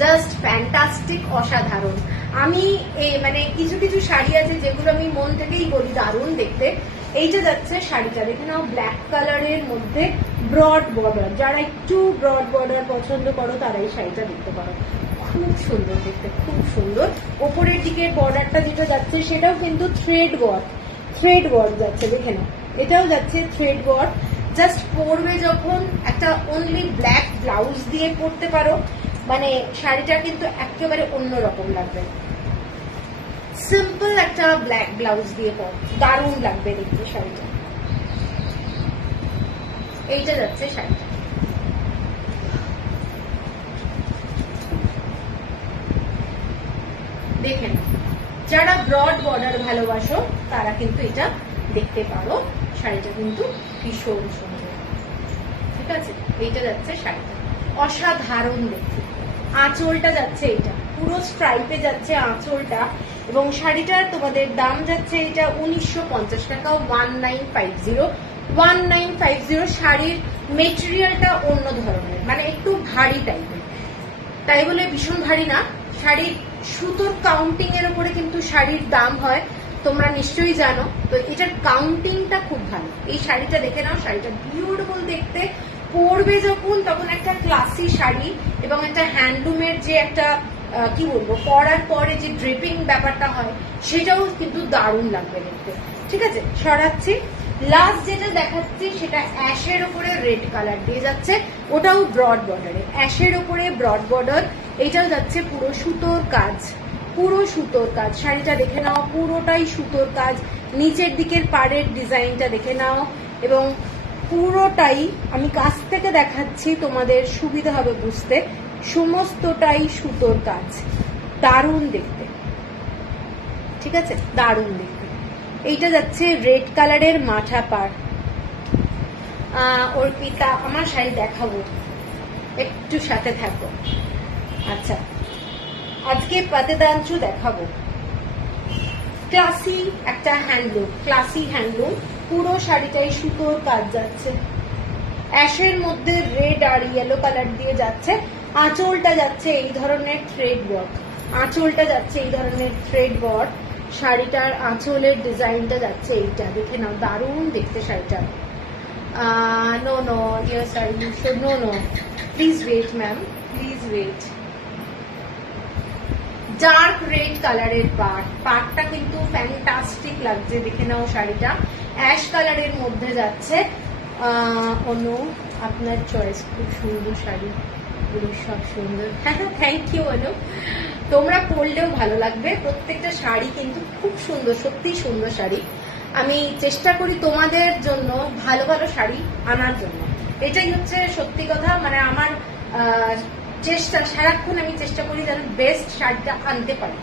জাস্ট ফ্যান্টাস্টিক, অসাধারণ। আমি মানে কিছু কিছু শাড়ি আছে যেগুলো আমি মন থেকেই বলি দারুণ দেখতে। এইটা যাচ্ছে শাড়িটা, দেখে নাও, ব্ল্যাক কালারের মধ্যে ব্রড বর্ডার, যারা একটু ব্রড বর্ডার পছন্দ করো তারা এই শাড়িটা দেখতে পারো, খুব সুন্দর দেখতে, খুব সুন্দর। ওপরের দিকের বর্ডারটা যেটা যাচ্ছে সেটাও কিন্তু থ্রেড ওয়ার্ক, থ্রেড ওয়ার্ক যাচ্ছে, দেখে নাও, এটাও যাচ্ছে থ্রেড ওয়ার্ক। জাস্ট পরবে যখন একটা অনলি ব্ল্যাক ব্লাউজ দিয়ে পরতে পারো, মানে শাড়িটা কিন্তু একেবারে অন্যরকম লাগবে। সিম্পল একটা ব্ল্যাক ব্লাউজ দিয়ে পর, দারুণ লাগবে দেখতে শাড়িটা। এইটা যাচ্ছে শাড়িটা, দেখেন, যারা ব্রড বর্ডার ভালোবাসো তারা কিন্তু এটা দেখতে পারো, শাড়িটা কিন্তু ভীষণ সুন্দর, ঠিক আছে। এইটা যাচ্ছে শাড়িটা, অসাধারণ দেখতে। আঁচলটা যাচ্ছে, এটা পুরো স্ট্রাইপে যাচ্ছে আঁচলটা, এবং শাড়িটার তোমাদের দাম যাচ্ছে এটা 1950 টাকা, 1950, 1950। শাড়ির মেটেরিয়ালটা অন্য ধরনের, মানে একটু ভারী টাইপের, তাই বলে ভীষণ ভারী না। শাড়ির সুতোর কাউন্টিং এর উপরে কিন্তু শাড়ির দাম হয়, তোমরা নিশ্চয়ই জানো, তো এটার কাউন্টিংটা খুব ভালো। এই শাড়িটা দেখে নাও, শাড়িটা বিউটিফুল দেখতে, পরবে যখন তখন একটা ক্লাসি শাড়ি, এবং একটা হ্যান্ডলুমের যে একটা কি বলবো, পরার পরে যে ড্রেপিং ব্যাপারটা হয় সেটাও কিন্তু দারুণ লাগবে দেখতে, ঠিক আছে। সরাচ্ছি, লাস্ট যেটা দেখাচ্ছি সেটা অ্যাশের উপরে রেড কালার দিয়ে যাচ্ছে, ওটাও ব্রড বর্ডারে, অ্যাশের উপরে ব্রড বর্ডার, এটাও যাচ্ছে পুরো সুতোর কাজ, পুরো সুতোর কাজ। শাড়িটা দেখে নাও, পুরোটাই সুতোর কাজ, নিচের দিকের পাড়ের ডিজাইনটা দেখে নাও, এবং পুরোটাই আমি কাছ থেকে দেখাচ্ছি তোমাদের সুবিধা হবে বুঝতে, সমস্তটাই সুতোর কাজ, দারুণ দেখতে, ঠিক আছে, দারুণ দেখতে। এইটা যাচ্ছে রেড কালারের মাঠা পাড়। অর্পিতা, আমার শাড়ি দেখাবো, একটু সাথে থাকো। আচ্ছা, আজকে পাতেদাঞ্চু দেখাবো, ক্লাসি একটা হ্যান্ডলুম, ক্লাসি হ্যান্ডলুম, পুরো শাড়িটাই সুতোর কাজ যাচ্ছে, অ্যাশের মধ্যে রেড আর ইয়েলো কালার দিয়ে যাচ্ছে, আঁচলটা যাচ্ছে এই ধরনের থ্রেড ওয়ার্ক, আঁচলটা যাচ্ছে এই ধরনের থ্রেড ওয়ার্ক, শাড়িটার আঁচলের ডিজাইনটা যাচ্ছে এইটা, দেখে নাও, দারুণ দেখতে শাড়িটা। No no yes are you should, no no, please wait ma'am, please wait, dark red কালারের পাটটা কিন্তু ফ্যান্টাস্টিক লাগছে, দেখে নাও শাড়িটা। অ্যাশ কালারের মধ্যে যাচ্ছে। অনু আপনার চয়েস, খুব সুন্দর শাড়ি, পুরো সব সুন্দর। হ্যাঁ থ্যাংক ইউ অনু, তোমরা পরলেও ভালো লাগবে। প্রত্যেকটা শাড়ি কিন্তু খুব সুন্দর, সত্যি সুন্দর শাড়ি। আমি চেষ্টা করি তোমাদের জন্য ভালো ভালো শাড়ি আনার জন্য, এটাই হচ্ছে সত্যি কথা। মানে আমার চেষ্টা, সারাক্ষণ আমি চেষ্টা করি যেন বেস্ট শাড়িটা আনতে পারি,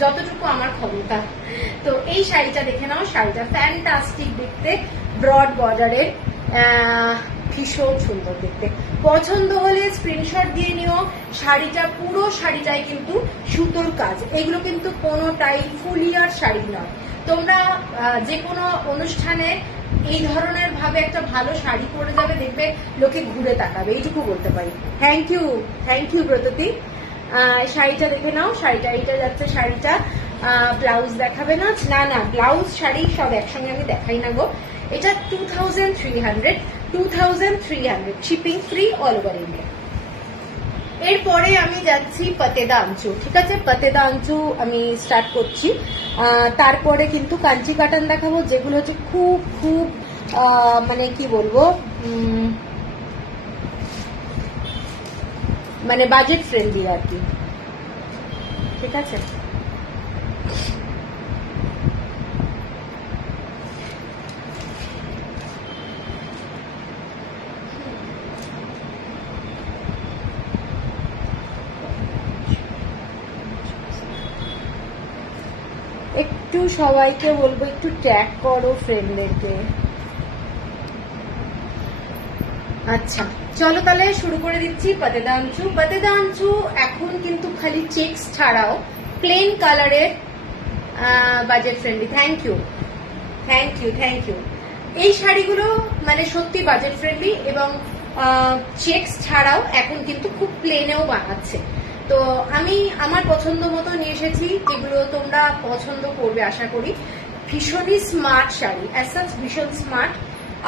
যতটুকু আমার ক্ষমতা। তো এই শাড়িটা দেখে নাও, শাড়িটা ফ্যান্টাস্টিক দেখতে, ব্রড বর্ডারের, ভীষণ সুন্দর দেখতে। পছন্দ হলে স্ক্রিনশট দিয়ে নিও। শাড়িটা, পুরো শাড়িটাই কিন্তু সুতোর কাজ, এগুলো কিন্তু কোনোটাই ফুলিয়ার শাড়ি নয়। তোমরা যে কোনো অনুষ্ঠানে এই ধরনের ভাবে একটা ভালো শাড়ি পরে যাবে, দেখবে লোকে ঘুরে তাকাবে, এইটুকু বলতে পারি। Thank you Bratati. শাড়িটা দেখে নাও, শাড়িটা এইটা যাচ্ছে শাড়িটা। ব্লাউজ দেখাবে না? না না, ব্লাউজ শাড়ি সব একসঙ্গে আমি দেখাই না গো। এটা 2300 shipping free all over India. এরপরে আমি যাচ্ছি পাতেদা আঞ্চু, ঠিক আছে? পাতেদা আঞ্চু আমি স্টার্ট করছি। তারপরে কিন্তু কাঞ্চি কাটান দেখাবো, যেগুলো হচ্ছে খুব খুব মানে কি বলবো, মানে বাজেট ফ্রেন্ডলি আর কি, ঠিক আছে? একটু সবাইকে বলবো একটু ট্যাগ করো ফ্রেন্ডদেরকে। আচ্ছা চলো তাহলে শুরু করে দিচ্ছি পাতেদা আঞ্চু। পাতেদা আঞ্চু এখন কিন্তু খালি চেকস ছাড়াও প্লেন কালারের বাজেট ফ্রেন্ডলি। Thank you. এই শাড়িগুলো মানে সত্যি বাজেট ফ্রেন্ডলি এবং চেকস ছাড়াও এখন কিন্তু খুব প্লেনেও বানাচ্ছে। তো আমি আমার পছন্দ মতো নিয়ে এসেছি, যেগুলো তোমরা পছন্দ করবে আশা করি। ভীষণই স্মার্ট শাড়ি, অ্যাসাস ভীষণ স্মার্ট।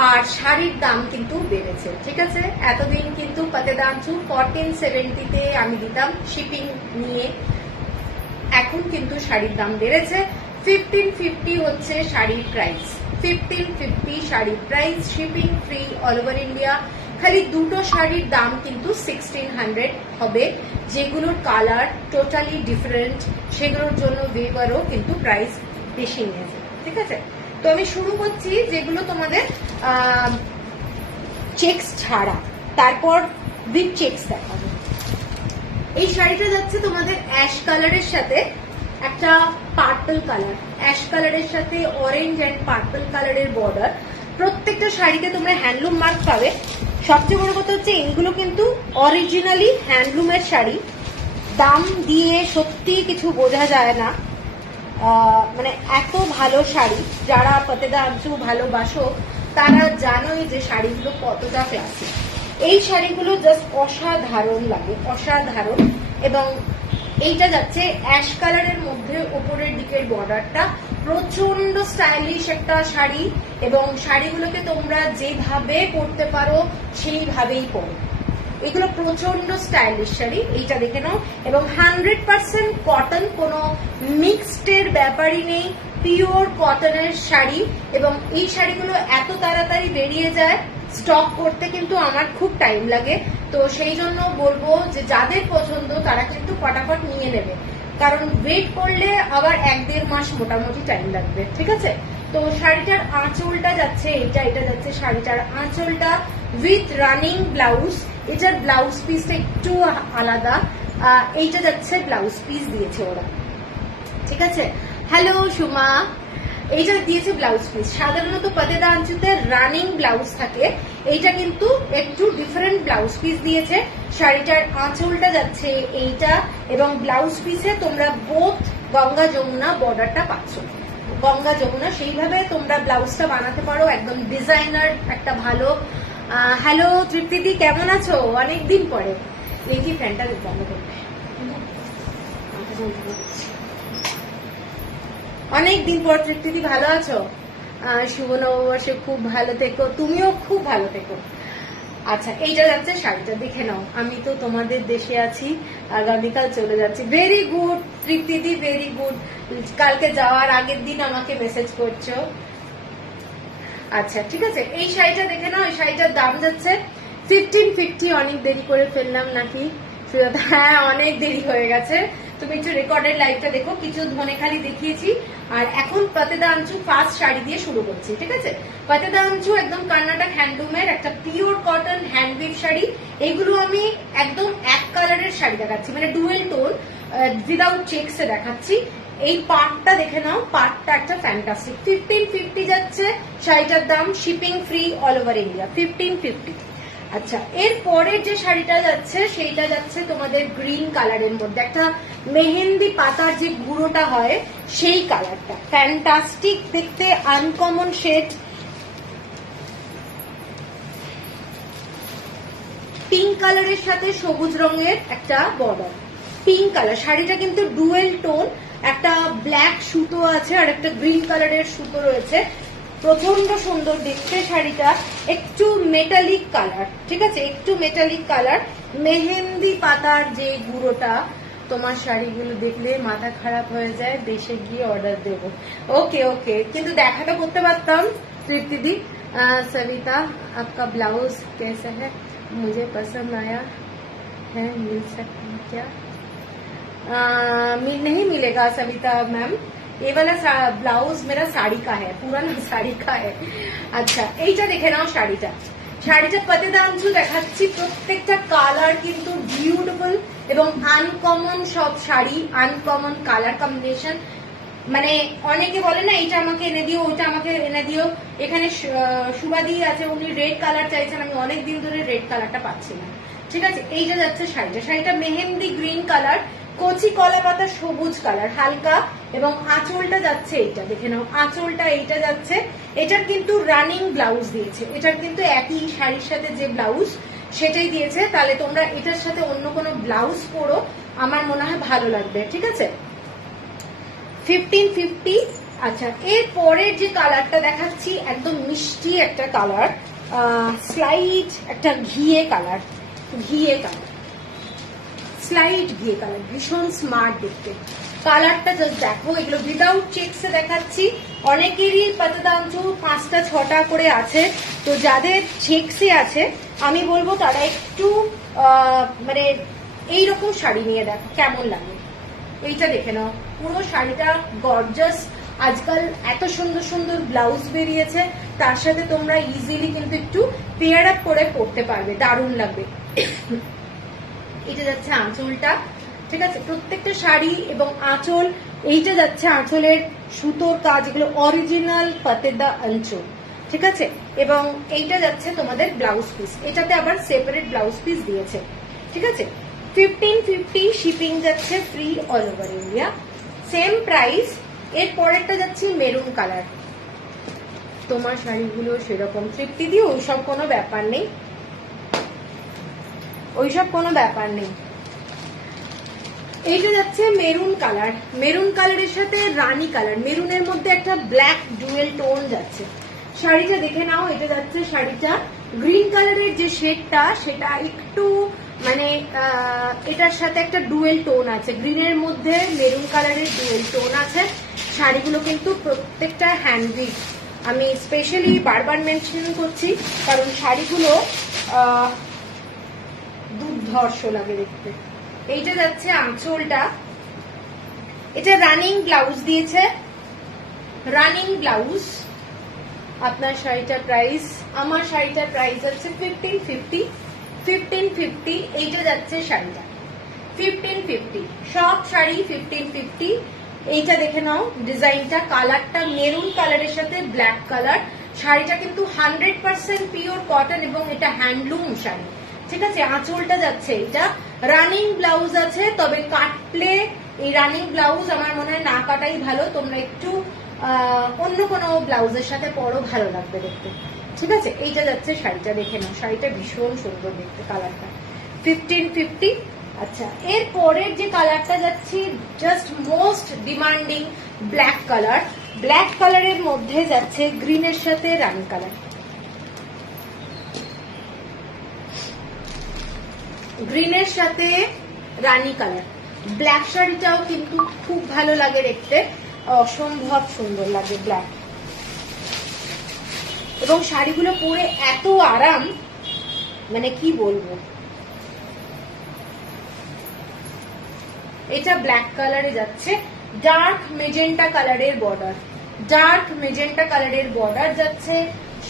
আর শাড়ির দাম কিন্তু বেড়েছে, ঠিক আছে? এতদিন কিন্তু পাতেদা আঞ্চু 1470-তে আমি দিতাম শিপিং নিয়ে, এখন কিন্তু শাড়ির দাম বেড়েছে। 1550 হচ্ছে শাড়ির প্রাইস, 1550 শাড়ির price, shipping free all over India. খালি দুটো শাড়ির দাম কিন্তু 1600 হবে, যেগুলোর কালার টোটালি ডিফারেন্ট, সেগুলোর জন্য ওয়েবারও কিন্তু প্রাইস বেশি নিয়েছে, ঠিক আছে? তো আমি শুরু করছি যেগুলো তোমাদের চেকস ছাড়া, তারপর উইথ চেকস দেখাবো। এই শাড়িটা যাচ্ছে তোমাদের অ্যাশ কালারের সাথে একটা পার্পল কালার, অ্যাশ কালারের সাথে অরেঞ্জ অ্যান্ড পার্পল কালারের বর্ডার। প্রত্যেকটা শাড়িতে তোমরা হ্যান্ডলুম মার্ক পাবে। সবচেয়ে বড় কথা হচ্ছে এইগুলো কিন্তু অরিজিনালি হ্যান্ডলুমের শাড়ি। দাম দিয়ে সত্যি কিছু বোঝা যায় না, মানে এত ভালো শাড়ি। যারা পাতেদা আঞ্চু ভালোবাসো তারা জানোই যে শাড়িগুলো কতটা ক্লাসিক। এই শাড়িগুলো জাস্ট অসাধারণ লাগে, অসাধারণ। এবং এইটা যাচ্ছে অ্যাশ কালারের মধ্যে ওপরের দিকের বর্ডারটা, প্রচন্ড স্টাইলিশ একটা শাড়ি। এবং শাড়িগুলোকে তোমরা যেভাবে পরতে পারো সেইভাবেই পরো, এগুলো প্রচন্ড স্টাইলিশ শাড়ি। এইটা দেখে নাও। এবং 100% কটন, কোনো মিক্সড এর ব্যাপারই নেই, পিওর কটনের শাড়ি। এবং এই শাড়িগুলো এত তাড়াতাড়ি বেরিয়ে যায়, স্টক করতে কিন্তু আমার খুব টাইম লাগে। তো সেই জন্য বলবো যে যাদের পছন্দ তারা কিন্তু ফটাফট নিয়ে নেবে, কারণ ওয়েট করলে আবার 1-1.5 মাস মোটামুটি টাইম লাগবে, ঠিক আছে? তো শাড়িটার আঁচলটা যাচ্ছে এটা যাচ্ছে শাড়িটার আঁচলটা উইথ রানিং ব্লাউজ। এটার ব্লাউজ পিসটা একটু আলাদা, এইটা যাচ্ছে ব্লাউজ পিস দিয়েছে ওরা, ঠিক আছে? হ্যালো সুমা, এইটা দিয়েছে ব্লাউজ পিস। সাধারণত পাতেদা আঞ্চুতে রানিং ব্লাউজ থাকে, এইটা কিন্তু একটু ডিফারেন্ট ব্লাউজ পিস দিয়েছে। শাড়িটার আঁচলটা যাচ্ছে এইটা, এবং ব্লাউজ পিসে তোমরা বোথ গঙ্গা যমুনা বর্ডারটা পাচ্ছ, গঙ্গা যমুনা। সেইভাবে তোমরা ব্লাউজটা বানাতে পারো, একদম ডিজাইনার একটা ভালো। হ্যালো তৃপ্তিদি, কেমন আছো? অনেকদিন পরে। লেখি ফ্যানটা বন্ধ করবে, অনেকদিন পর। তৃপ্তিদি ভালো আছো? শুভ নববর্ষে খুব ভালো থেকো, তুমিও খুব ভালো থেকো। আচ্ছা এইটা যাচ্ছে শাড়িটা, দেখে নাও। আমি তো তোমাদের দেশে আছি, আগামীকাল চলে যাচ্ছি। ভেরি গুড, তৃপ্তিদি ভেরি গুড, কালকে যাওয়ার আগের দিন আমাকে মেসেজ করছো। আচ্ছা ঠিক আছে, এই শাড়িটা দেখে নাও। এই শাড়িটার দাম যাচ্ছে 1550। অনেক দেরি করে ফেললাম নাকি সুজাতা? হ্যাঁ অনেক দেরি হয়ে গেছে, তুমি একটু রেকর্ডেড লাইভটা দেখো। কিছু ধনেখালি দেখিয়েছি, আর এখন পাতেদা আঞ্চু ফার্স্ট শাড়ি দিয়ে শুরু করছি। ঠিক আছে, পাতেদা আঞ্চু একদম কর্ণাটক হ্যান্ডলুমের একটা পিওর কটন হ্যান্ডমেড শাড়ি। এগুলো আমি একদম এক কালারের শাড়ি দেখাচ্ছি, মানে ডুয়েল টোন উইদাউট চেকস এ দেখাচ্ছি। এই পার্টটা দেখে নাও, পার্টটা একটা ফ্যান্টাস্টিক। 1550 যাচ্ছে শাড়িটার দাম, shipping free all over India, 1550। আচ্ছা, এর পরের যে শাড়িটা যাচ্ছে সেইটা যাচ্ছে তোমাদের গ্রিন কালারের মধ্যে, একটা মেহেন্দি পাতার যে গুঁড়োটা হয় সেই কালারটা, ফ্যান্টাস্টিক দেখতে, আনকমন শেড, পিঙ্ক কালারের সাথে সবুজ রঙের একটা বর্ডার, পিঙ্ক কালার। শাড়িটা কিন্তু ডুয়েল টোন, একটা ব্ল্যাক সুতো আছে আর একটা গ্রিন কালারের সুতো রয়েছে, প্রচন্ড সুন্দর দেখতে শাড়িটা। একটু মেটালিক কালার, ঠিক আছে, একটু মেটালিক কালার, মেহেন্দি পাতার যে গুঁড়োটা। তোমার শাড়িগুলো দেখলে মাথা খারাপ হয়ে যায়, দেশে গিয়ে অর্ডার দেবো। ওকে ওকে, কিন্তু দেখাটা করতে পারতাম তৃপ্তিদি। सविता आपका ब्लाउज कैसा है? मुझे पसंद आया है, मिल सकता है क्या? नहीं मिलेगा सविता मैम, ये वाला ब्लाउज मेरा साड़ी का है, पुराना साड़ी का है। अच्छा, এইটা দেখে নাও শাড়িটা। শাড়িটা পাতেদা আঞ্চু দেখাচ্ছি, প্রত্যেকটা কালার কিন্তু বিউটিফুল এবং আনকমন সব শাড়ি, আনকমন কালার কম্বিনেশন। মানে অনেকে বলে না এইটা আমাকে এনে দিও, ওইটা আমাকে এনে দিও। এখানে সুবাদি আছে, উনি রেড কালার চাইছেন, আমি অনেক দিন ধরে রেড কালারটা পাচ্ছি না। ঠিক আছে, এইটা যাচ্ছে শাড়িটা। শাড়িটা মেহেন্দি গ্রিন কালার, কচি কলা পাতা সবুজ কালার হালকা, এবং আঁচলটা যাচ্ছে এইটা দেখে নাও, আঁচলটা এইটা যাচ্ছে। এটার কিন্তু রানিং ব্লাউজ দিয়েছে, এটার কিন্তু একই শাড়ির সাথে যে ব্লাউজ সেটাই দিয়েছে। তাহলে তোমরা এটার সাথে অন্য কোনো ব্লাউজ পরো, আমার মনে হয় ভালো লাগবে। ঠিক আছে, 1550। আচ্ছা, এর পরের যে কালারটা দেখাচ্ছি একদম মিষ্টি একটা কালার, স্লাইট একটা ঘিয়ে কালার, ঘিয়ে কালার, স্লাইট ঘিয়ে কালার, ভীষণ স্মার্ট দেখতে কালারটা। জাস্ট দেখো, এগুলো উইদাউট চেকসে দেখাচ্ছি। অনেকেরই পাতেদা আঞ্চু 5টা 6টা করে আছে, তো যাদের চেকসে আছে আমি বলবো তারা একটু মানে এইরকম শাড়ি নিয়ে দেখো কেমন লাগে। এইটা দেখে নাও, পুরো শাড়িটা গর্জাস। আজকাল এত সুন্দর সুন্দর ব্লাউজ বেরিয়েছে, তার সাথে তোমরা ইজিলি কিন্তু একটু পেয়ার আপ করে পরতে পারবে, দারুণ লাগবে। এটা যাচ্ছে আঁচলটা, ঠিক আছে, প্রত্যেকটা শাড়ি এবং আঁচল, এইটা যাচ্ছে আঁচলের সুতোর কাজ, এগুলো অরিজিনাল পাতেদা আঞ্চু। ঠিক আছে, এবং এইটা যাচ্ছে তোমাদের ব্লাউজ পিস, এটাতে আবার সেপারেট ব্লাউজ পিস দিয়েছে। ঠিক আছে, 1550, শিপিং যাচ্ছে free all over India, same price. এর পরেরটা যাচ্ছে মেরুন কালার। তোমার শাড়িগুলো সেরকম তৃপ্তি দিয়ে ওইসব কোনো ব্যাপার নেই, ওইসব কোনো ব্যাপার নেই। এইটা যাচ্ছে মেরুন কালার, মেরুন কালারের সাথে রানী কালার, মেরুনের মধ্যে একটা ব্ল্যাক ডুয়েল টোন যাচ্ছে। শাড়িটা দেখে নাও, এটা যাচ্ছে শাড়িটা গ্রিন কালারের যে শেডটা সেটা একটু মানে এটার সাথে একটা ডুয়েল টোন আছে, গ্রিনের মধ্যে মেরুন কালারের ডুয়েল টোন আছে। শাড়িগুলো কিন্তু প্রত্যেকটা হ্যান্ডমেড, আমি স্পেশালি বারবার মেনশন করছি কারণ শাড়িগুলো দুর্ধর্ষ লাগে দেখতে। এইটা যাচ্ছে আঁচলটা, এটা রানিং ব্লাউজ দিয়েছে, রানিং ব্লাউজ। আপনার শাড়িটার প্রাইস, আমার শাড়িটার প্রাইস হচ্ছে 1550, 1550। এইটা যাচ্ছে শাড়িটা 1550, সব শাড়ি 1550। এইটা দেখে নাও, ডিজাইনটা, কালারটা মেরুন কালারের সাথে ব্ল্যাক কালার। শাড়িটা কিন্তু 100% পিওর কটন এবং এটা হ্যান্ডলুম শাড়ি। ঠিক আছে, আঁচলটা যাচ্ছে, এটা রানিং ব্লাউজ আছে, তবে কাটলে এই রানিং ব্লাউজ আমার মনে হয় না কাটাই ভালো, তোমরা একটু অন্য কোনো ব্লাউজের সাথে পরো, ভালো লাগবে দেখতে। ঠিক আছে, এইটা যাচ্ছে শাড়িটা দেখে নাও, শাড়িটা ভীষণ সুন্দর দেখতে, কালারটা 1550। আচ্ছা, এর পরের যে কালারটা যাচ্ছে just most demanding black colour, black কালারের মধ্যে যাচ্ছে গ্রিনের সাথে রানী কালার, গ্রিনের সাথে রানী কালার। ব্ল্যাক শাড়িটাও কিন্তু খুব ভালো লাগে দেখতে, অসম্ভব সুন্দর লাগে ব্ল্যাক। এবং শাড়িগুলো পরে এত আরাম, মানে কি বলবো। এটা ব্ল্যাক কালারে যাচ্ছে, ডার্ক মেজেন্টা কালারের বর্ডার, ডার্ক মেজেন্টা কালারের বর্ডার যাচ্ছে।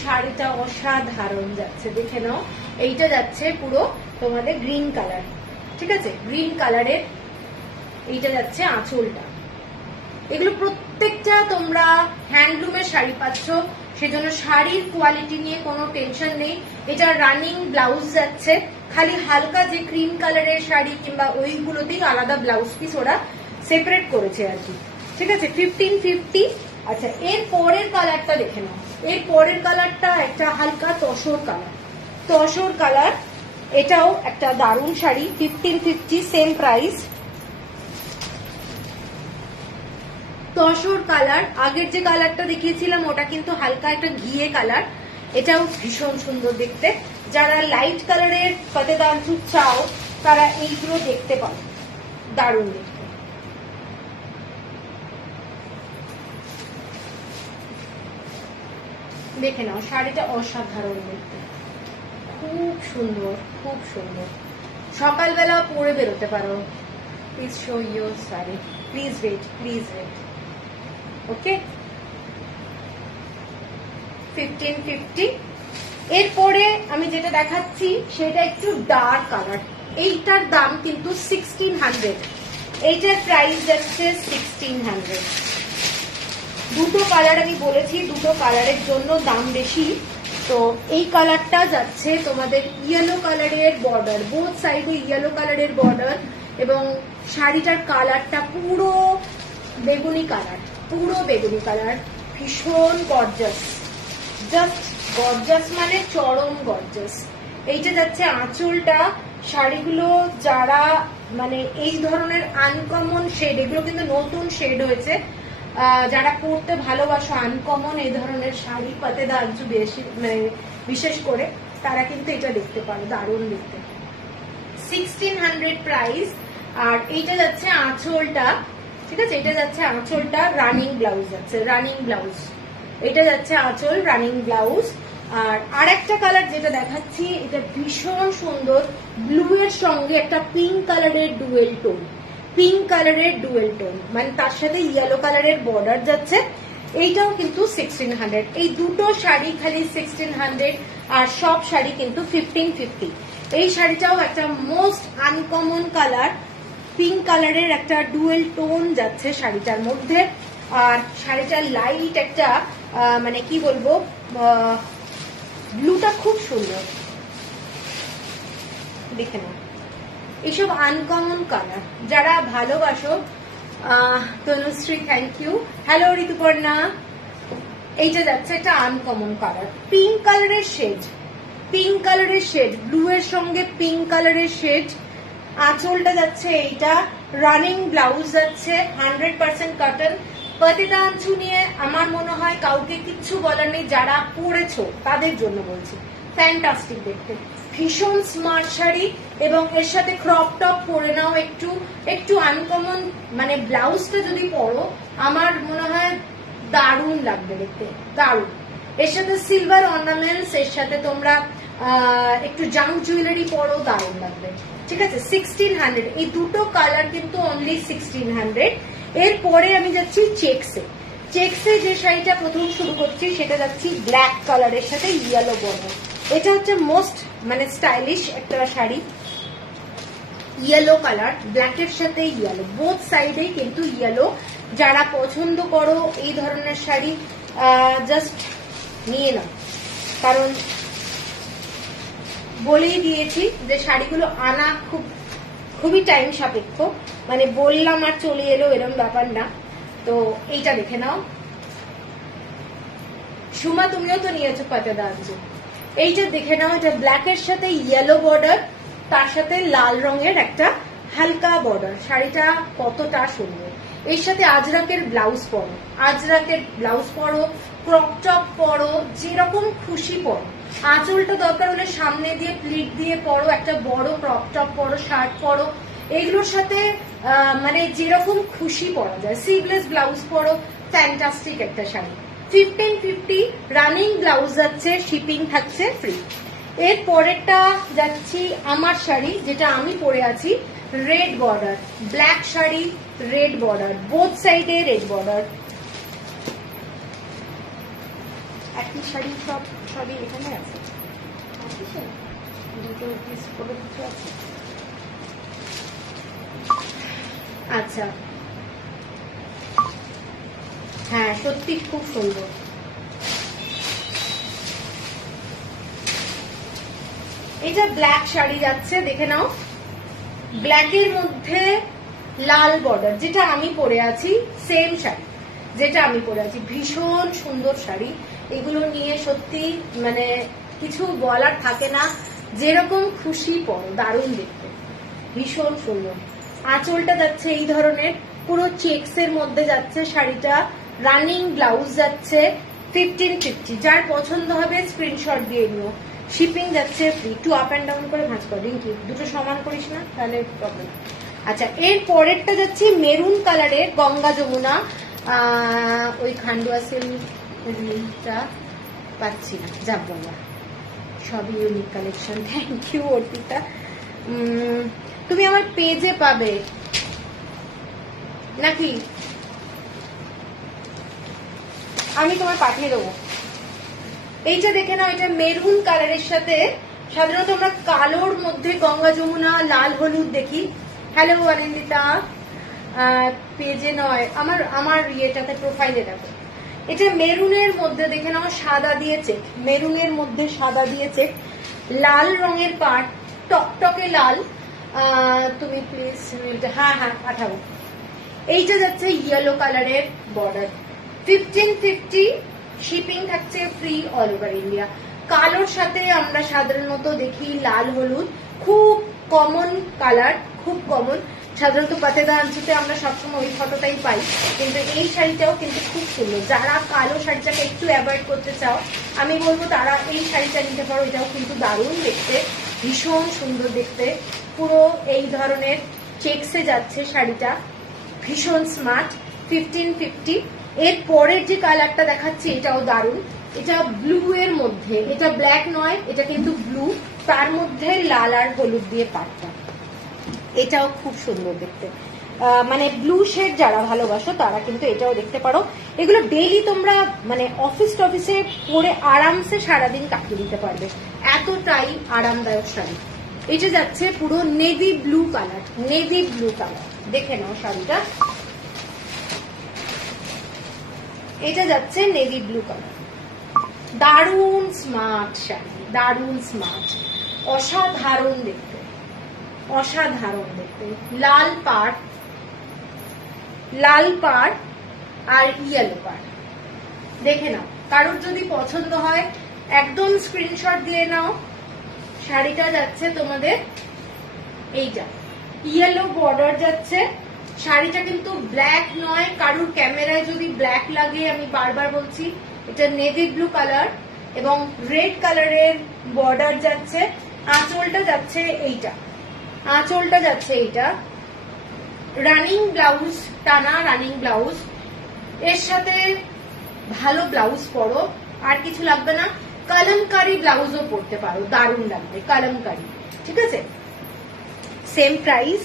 শাড়িটা অসাধারণ যাচ্ছে, দেখে নাও। এইটা যাচ্ছে পুরো তোমাদের গ্রিন কালার, ঠিক আছে, গ্রিন কালারের। এইটা যাচ্ছে আঁচলটা। এগুলো প্রত্যেকটা তোমরা হ্যান্ডলুমের শাড়ি পাচ্ছ, সেজন্য শাড়ির কোয়ালিটি নিয়ে কোনো টেনশন নেই। এটা রানিং ব্লাউজ যাচ্ছে, খালি হালকা যে ক্রিম কালারের শাড়ি কিংবা ওইগুলোতেই আলাদা ব্লাউজ পিস ওরা সেপারেট করেছে আর কি, ঠিক আছে। 1550। আচ্ছা, এর পরের কালারটা দেখে নাও। এর পরের কালারটা একটা হালকা তসর কালার, তসর কালার। এটাও একটা দারুণ sari, 1550, same price. Tussar colour, আগের যে কালারটা দেখিয়েছিলাম ওটা কিন্তু হালকা একটা ঘিয়ে কালার, এটাও ভীষণ সুন্দর দেখতে। যারা লাইট কালারের পাতেদার ঝুট চাও তারা এইগুলো দেখতে পাও, দারুণ দেখতে। দেখে নাও, শাড়িটা অসাধারণ দেখতে, খুব সুন্দর, খুব সুন্দর। সকালবেলা পরে বেরোতে পারো। Please show your sari, please wait, please wait. Okay, 1550। এরপরে আমি যেটা দেখাচ্ছি সেটা একটু ডার্ক কালার। এইটার দাম কিন্তু 1600, এইটার প্রাইস যাচ্ছে 1600। দুটো কালার আমি বলেছি, দুটো কালারের জন্য দাম বেশি। তো এই কালারটা যাচ্ছে তোমাদের ইয়েলো কালারের বর্ডার, বোথ সাইডে ইয়েলো কালারের বর্ডার, এবং শাড়িটার কালারটা পুরো বেগুনি কালার, পুরো বেগুনি কালার, ভীষণ গর্জাস, জাস্ট গর্জাস মানে চরম গর্জাস। এইটা যাচ্ছে আঁচলটা। শাড়িগুলো যারা মানে এই ধরনের আনকমন শেড, এগুলো কিন্তু নতুন শেড হয়েছে, যারা পরতে ভালোবাসো আনকমন এই ধরনের শাড়ি পাতেদার বেশি মানে বিশেষ করে, তারা কিন্তু এটা দেখতে পারো, দারুণ দেখতে। 1600 প্রাইস। আর এইটা যাচ্ছে আঁচলটা, ঠিক আছে, এটা যাচ্ছে আঁচলটা, রানিং ব্লাউজ যাচ্ছে, রানিং ব্লাউজ। এটা যাচ্ছে আঁচল, রানিং ব্লাউজ। আর একটা কালার যেটা দেখাচ্ছি, এটা ভীষণ সুন্দর, ব্লু এর সঙ্গে একটা পিঙ্ক কালারের ডুয়েল টোন, পিঙ্ক কালারের ডুয়েল টোন, মানে তার সাথে ইয়েলো কালারের বর্ডার যাচ্ছে। এইটাও কিন্তু 1600। এই দুটো শাড়ি খালি 1600, আর সব শাড়ি কিন্তু 1550। এই শাড়িটাও একটা মোস্ট আনকমন কালার, পিঙ্ক কালারের একটা ডুয়েল টোন যাচ্ছে শাড়িটার মধ্যে। আর শাড়িটার লাইট একটা মানে কি বলবো, ব্লুটা খুব সুন্দর, দেখে নাও। এইসব আনকমন কালার যারা ভালোবাসো, Tanushree thank you, hello Rituparna. এইটা যাচ্ছে একটা আনকমন কালার, পিঙ্ক কালারের শেড, পিঙ্ক কালারের শেড, ব্লু এর সঙ্গে পিঙ্ক কালারের শেড। আঁচলটা যাচ্ছে এইটা, রানিং ব্লাউজ যাচ্ছে, 100% কটন। পাতিদাঞ্চু নিয়ে আমার মনে হয় কাউকে কিচ্ছু বলার নেই, যারা পরেছো তাদের জন্য বলছি, ফ্যান্টাস্টিক দেখতে, ভীষণ স্মার্ট শাড়ি। এবং এর সাথে ক্রপ টপ পরে নাও, একটু একটু আনকমন মানে ব্লাউজটা যদি পরো আমার মনে হয় দারুণ লাগবে দেখতে, দারুণ। এর সাথে সিলভার অর্নামেন্টস, এর সাথে তোমরা একটু জাঙ্ক জুয়েলারি পরো, দারুণ লাগবে, ঠিক আছে। 1600, এই দুটো কালার কিন্তু অনলি 1600। এরপরে আমি যাচ্ছি চেক্সে। চেক্সে যে শাড়িটা প্রথম শুরু করছি সেটা যাচ্ছি ব্ল্যাক কালারের সাথে ইয়েলো বর্ডার। এটা হচ্ছে মোস্ট মানে স্টাইলিশ একটা শাড়ি, ইয়েলো কালার, ব্ল্যাকের সাথে ইয়েলো, বোথ সাইডেই কিন্তু ইয়েলো। যারা পছন্দ করো এই ধরনের শাড়ি জাস্ট নিয়ে নাও, কারণ বলেই দিয়েছি যে শাড়িগুলো আনা খুবই টাইম সাপেক্ষ, মানে বললাম আর চলে এলো এরকম ব্যাপার না। তো এইটা দেখে নাও। সুমা তুমিও তো নিয়েছো পাতেদাঞ্চু, এইটা দেখে নাও। এটা ব্ল্যাকের সাথে ইয়েলো বর্ডার, তার সাথে লাল রঙের একটা হালকা বর্ডার। শাড়িটা কতটা সুন্দর। এর সাথে আজরাকের ব্লাউজ পরো, আজরাকের ব্লাউজ পরো, ক্রপ টপ পরো, যেরকম খুশি পরো। আঁচলটা দরকার হলে সামনে দিয়ে প্লিট দিয়ে পরো, একটা বড় ক্রপ টপ পরো, শার্ট পরো। এইগুলোর সাথে মানে যেরকম খুশি পরা যায়, স্লিভলেস ব্লাউজ পরো, ফ্যান্টাস্টিক একটা শাড়ি। 1550 রানিং ব্লাউজ যাচ্ছে, শিপিং থাকছে ফ্রি। এর পরেরটা যাচ্ছি আমার শাড়ি, যেটা আমি পরে আছি, red border, black sari, red border, both সাইডে রেড বর্ডার। একই শাড়ি সবই এখানে আছে, দুটো পিস করে কিছু আছে। আচ্ছা, হ্যাঁ সত্যি খুব সুন্দর। এটা ব্ল্যাক শাড়ি যাচ্ছে, দেখে নাও, ব্ল্যাকের মধ্যে লাল বর্ডার, যেটা আমি পরে আছি, সেম শাড়ি যেটা আমি পরে আছি। ভীষণ সুন্দর শাড়ি, এগুলো নিয়ে সত্যি মানে কিছু বলার থাকে না, যেরকম খুশি পরো, দারুণ দেখতে, ভীষণ সুন্দর। আঁচলটা যাচ্ছে এই ধরনের, পুরো চেক্স এর মধ্যে যাচ্ছে শাড়িটা, রানিং ব্লাউজ যাচ্ছে 1550। যার পছন্দ হবে স্ক্রিনশট দিয়ে নিও, শিপিং যাচ্ছে ফ্রি। একটু আপ অ্যান্ড ডাউন করে ভাঁজ কর রিঙ্কি, দুটো সমান করিস না তাহলে প্রবলেম। আচ্ছা, এর পরেরটা যাচ্ছে মেরুন কালারের, গঙ্গা যমুনা, ওই খান্ডুয়া সিল্কটা পাচ্ছি না, যাব বলা, সবই unique collection. Thank you Arpita. তুমি আমার পেজে পাবে নাকি, আমি তোমার পাঠিয়ে দেবো। এইটা দেখে নাও, এটা মেরুন কালারের সাথে, সাধারণত আমরা কালোর মধ্যে গঙ্গা যমুনা, লাল হলুদ দেখি। হ্যালো অনিন্দিতা, পেজে নয়, আমার ইয়েটাতে, প্রোফাইলে দেখো। এটা মেরুনের মধ্যে দেখে নাও, সাদা দিয়ে চেক, মেরুনের মধ্যে সাদা দিয়ে চেক, লাল রঙের পাট, টকটকে লাল। তুমি প্লিজ, হ্যাঁ হ্যাঁ পাঠাবো। এইটা যাচ্ছে ইয়েলো কালারের বর্ডার, 1550, শিপিং থাকছে ফ্রি অল ওভার ইন্ডিয়া। কালোর সাথে আমরা সাধারণত দেখি লাল হলুদ, খুব কমন কালার, খুব কমন। সাধারণত পাতেদা আঞ্চুতে আমরা সবসময় ওই ফটোটাই পাই, কিন্তু এই শাড়িটাও কিন্তু খুব সুন্দর। যারা কালো শাড়িটাকে একটু অ্যাভয়েড করতে চাও, আমি বলবো তারা এই শাড়িটা নিতে পারো, এটাও কিন্তু দারুণ দেখতে, ভীষণ সুন্দর দেখতে, পুরো এই ধরনের চেক্সে যাচ্ছে শাড়িটা, ভীষণ স্মার্ট, 1550। এর পরের যে কালারটা দেখাচ্ছি এটাও দারুণ, এটা ব্লু এর মধ্যে, এটা ব্ল্যাক নয়, এটা কিন্তু ব্লু, তার মধ্যে লাল আর হলুদ দিয়ে পাটটা, এটাও খুব সুন্দর দেখতে। মানে ব্লু শেড যারা ভালোবাসো তারা কিন্তু এটাও দেখতে পারো। এগুলো ডেইলি তোমরা মানে অফিসে পরে আরামসে সারাদিন কাটিয়ে দিতে পারবে, এতটাই আরামদায়ক শাড়ি। এটা যাচ্ছে পুরো navy blue colour, navy blue colour, দেখে নাও শাড়িটা, এটা যাচ্ছে নেভি ব্লু কালার, দারুণ স্মার্ট শাড়ি, দারুণ স্মার্ট, অসাধারণ দেখতে, অসাধারণ দেখতে। লাল পাড়, লাল পাড় আর ইয়েলো পাড়, দেখে নাও, কারোর যদি পছন্দ হয় একদম স্ক্রিনশট দিয়ে নাও। শাড়িটা যাচ্ছে তোমাদের এইটা, ইয়েলো বর্ডার যাচ্ছে, শাড়িটা কিন্তু ব্ল্যাক নয়, কারুর ক্যামেরায় যদি ব্ল্যাক লাগে, আমি বারবার বলছি, এটা নেভি ব্লু কালার এবং রেড কালারের বর্ডার যাচ্ছে। আঁচলটা যাচ্ছে এইটা, আঁচলটা যাচ্ছে এইটা, রানিং ব্লাউজ, টানা রানিং ব্লাউজ, এর সাথে ভালো ব্লাউজ পরো, আর কিছু লাগবে না। কলমকারি ব্লাউজও পরতে পারো, দারুণ লাগবে কলমকারি, ঠিক আছে, সেম প্রাইস।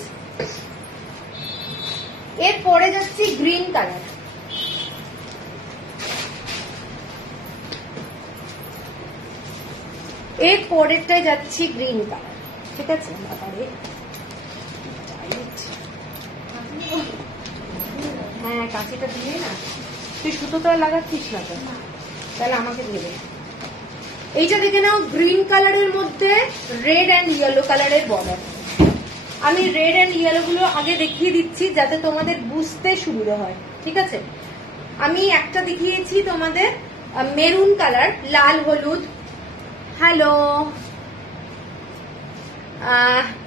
এর পরে যাচ্ছি গ্রিন কালার, এর পরেরটাই যাচ্ছি গ্রিন কালার, ঠিক আছে। হ্যাঁ কাঁচিটা দিয়ে না, তুই সুতোটা লাগাচ্ছিস না তো, তাহলে আমাকে দিয়ে দে। এইটা দেখে নাও, গ্রিন কালারের মধ্যে রেড অ্যান্ড ইয়েলো কালারের বর্ডার। আমি রেড অ্যান্ড ইয়েলো গুলো আগে দেখিয়ে দিচ্ছি যাতে তোমাদের বুঝতে সুবিধা হয়, ঠিক আছে। আমি একটা দেখিয়েছি তোমাদের মেরুন কালার, লাল হলুদ, হ্যালো,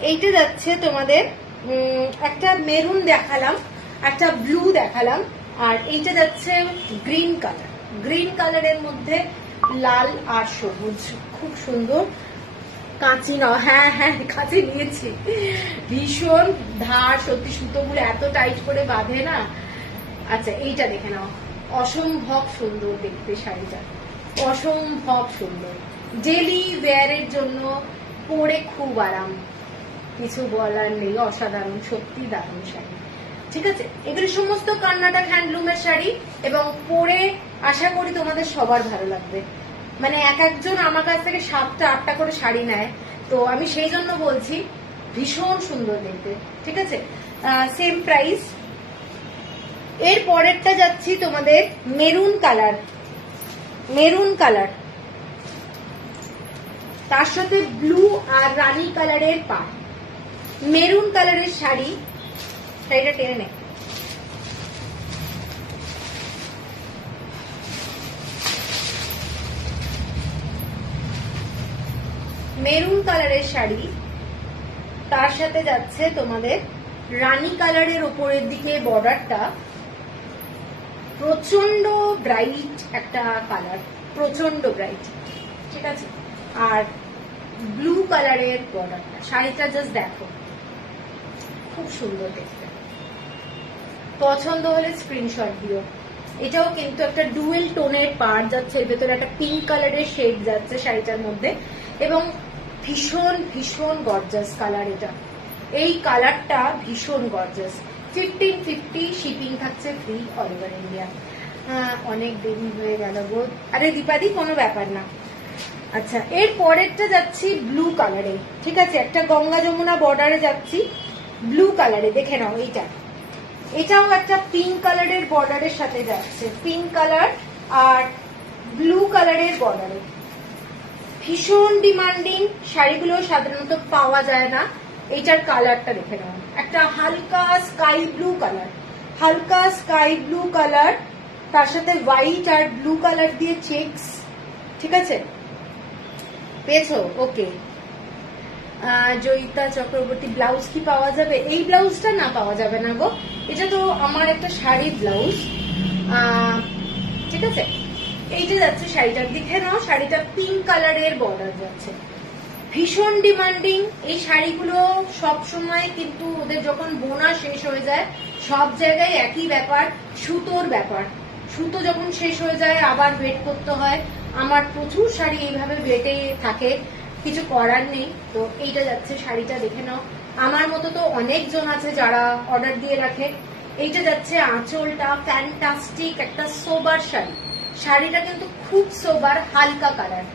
এইটা যাচ্ছে তোমাদের একটা মেরুন দেখালাম, একটা ব্লু দেখালাম, আর এইটা যাচ্ছে গ্রিন কালার, গ্রিন কালারের মধ্যে লাল আর সবুজ, খুব সুন্দর। কাঁচি নাও, হ্যাঁ হ্যাঁ কাঁচি নিয়েছি। ভীষণ ধার, সত্যি সুতোগুলো এত টাইট করে বাঁধে না। আচ্ছা এইটা দেখে নাও, অসম্ভব সুন্দর দেখতে শাড়িটা, অসম্ভব সুন্দর। ডেলি ওয়্যারের জন্য পরে খুব আরাম, কিছু বলার নেই, অসাধারণ, সত্যি দারুণ শাড়ি। ঠিক আছে, এগুলো সমস্ত কর্ণাটক হ্যান্ডলুমের শাড়ি এবং পরে আশা করি তোমাদের সবার ভালো লাগবে। মানে এক একজন আমার কাছ থেকে 7টা 8টা করে শাড়ি নেয়, তো আমি সেই জন্য বলছি ভীষণ সুন্দর দেখতে। ঠিক আছে, সেম প্রাইস। এর পরেরটা যাচ্ছি তোমাদের মেরুন কালার, মেরুন কালার, তার সাথে ব্লু আর রানী কালারের পাড়, মেরুন কালারের শাড়ি। শাড়িটা টেনে নে। মেরুন কালারের শাড়ি, তার সাথে যাচ্ছে তোমাদের রানী কালারের উপরের দিকে বর্ডারটা, প্রচন্ড ব্রাইট একটা কালার, প্রচন্ড ব্রাইট। ঠিক আছে, আর ব্লু কালারের বর্ডারটা। শাড়িটা জাস্ট দেখো, খুব সুন্দর দেখতে। পছন্দ হলে স্ক্রিনশট দিও। এটাও কিন্তু একটা ডুয়েল টোনের পাড় যাচ্ছে, এর ভেতরে একটা পিঙ্ক কালারের শেড যাচ্ছে শাড়িটার মধ্যে, এবং ভীষণ ভীষণ গর্জাস কালার এটা। এই কালারটা ভীষণ গর্জাস। 1550 শিপিং থাকছে ফ্রি অল ওভার ইন্ডিয়া। অনেক দেরি হয়ে গেল গো। আরে দীপাদি কোনো ব্যাপার না। আচ্ছা, এর পরেরটা যাচ্ছি ব্লু কালারে। ঠিক আছে, একটা গঙ্গা যমুনা বর্ডারে যাচ্ছি ব্লু কালারে। দেখে নাও এইটা, এটাও একটা পিঙ্ক কালারের বর্ডারের সাথে যাচ্ছে, পিঙ্ক কালার আর ব্লু কালারের বর্ডারে। ভীষণ ডিমান্ডিং শাড়িগুলো, সাধারণত পাওয়া যায় না। এইটার কালারটা দেখে নাও, একটা হালকা স্কাই ব্লু কালার, হালকা স্কাই ব্লু কালার, তার সাথে হোয়াইট আর ব্লু কালার দিয়ে চেকস। ঠিক আছে, পেয়েছো? ওকে। জয়িতা চক্রবর্তী, ব্লাউজ কি পাওয়া যাবে? এই ব্লাউজটা না, পাওয়া যাবে না গো, এটা তো আমার একটা শাড়ির ব্লাউজ। ঠিক আছে, এইটা যাচ্ছে শাড়িটার দিকে নাও, শাড়িটা পিঙ্ক কালারের বর্ডার যাচ্ছে, ভীষণ ডিমান্ডিং। এই শাড়িগুলো সব সময় কিন্তু ওদের যখন বোনা শেষ হয়ে যায়, সব জায়গায় একই ব্যাপার, সুতোর ব্যাপার। সুতো যখন শেষ হয়ে যায় আবার ওয়েট করতে হয়। আমার প্রচুর শাড়ি এইভাবে ওয়েটে থাকে, কিছু করার নেই। তো এইটা যাচ্ছে শাড়িটা দেখে নাও। আমার মতো তো অনেকজন আছে যারা অর্ডার দিয়ে রাখে। এইটা যাচ্ছে আঁচলটা, ফ্যান্টাস্টিক একটা সোবার শাড়ি। শাড়িটা কিন্তু খুব সোবার, হালকা কালার।